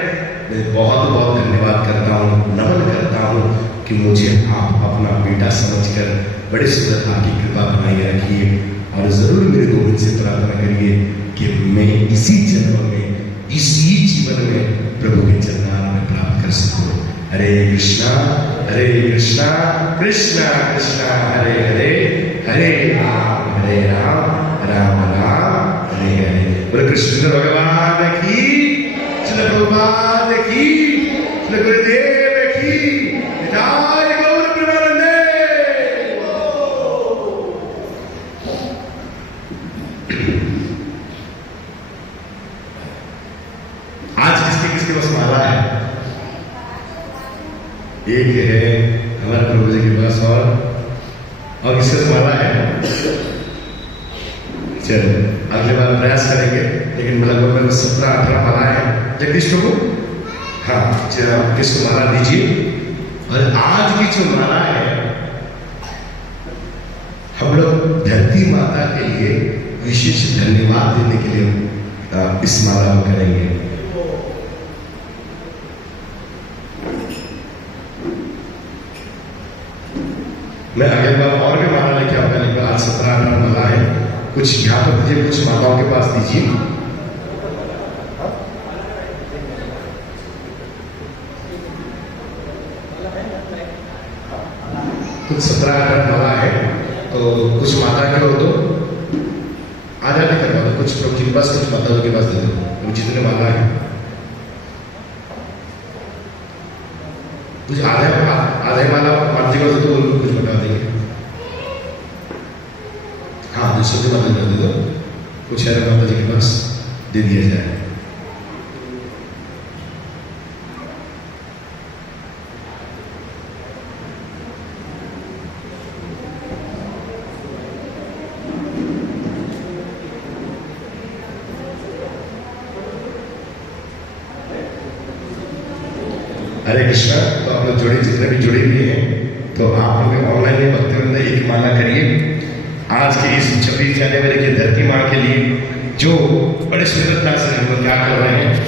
मैं बहुत बहुत धन्यवाद करता हूँ, नमन करता हूँ कि मुझे आप अपना बेटा समझकर बड़े सुंदर आपकी कृपा बनाए रखिए, और जरूर मेरे गोविंद से प्रार्थना करिए कि मैं इसी जन्म में, इसी जीवन में प्रभु के चरणों में प्राप्त कर सकूं। हरे कृष्णा कृष्णा कृष्णा हरे हरे, हरे राम राम राम हरे हरे। बोले कृष्ण भगवान की, श्रील प्रभुपाद की, श्रील गुरुदेव की, जय गौर प्रेमानंदे। आज किसके पास माला है? एक है हमारे प्रभु जी के पास, और किसके पास माला है? चलो अगले बार प्रयास करेंगे, लेकिन लगभग मेरे 17-18 माला है। जगदीश प्रभु, हाँ किसको माला दीजिए। और आज की जो माला है, हम लोग धरती माता के लिए विशेष धन्यवाद देने के लिए इस माला को करेंगे। मैं अगले बार और भी माला लेके आऊंगा, लेकिन आज 17-18 माला है। कुछ यहाँ पर दीजिए, कुछ माताओं के पास दीजिए। कुछ 17-18 माला है, तो कुछ माता के हो तो आ जाते करवा दो, कुछ प्रभु जी के पास, कुछ माताओं के पास दे दो, जितने माला है। कुछ आधे माला मान जी को दे दो, उनको कुछ बता देंगे। हाँ, दूसरे माता कर दे दो, कुछ है माता जी के पास दे दिया जाए। हरे कृष्णा। तो आप लोग जुड़े, जितने भी जुड़े हुए हैं, तो आप लोग ऑनलाइन में भक्तिवृंद एक माला करिए आज के इस 26 जनवरी की धरती माँ के लिए, जो बड़े सुंदरता से हम लोग क्या कर रहे हैं।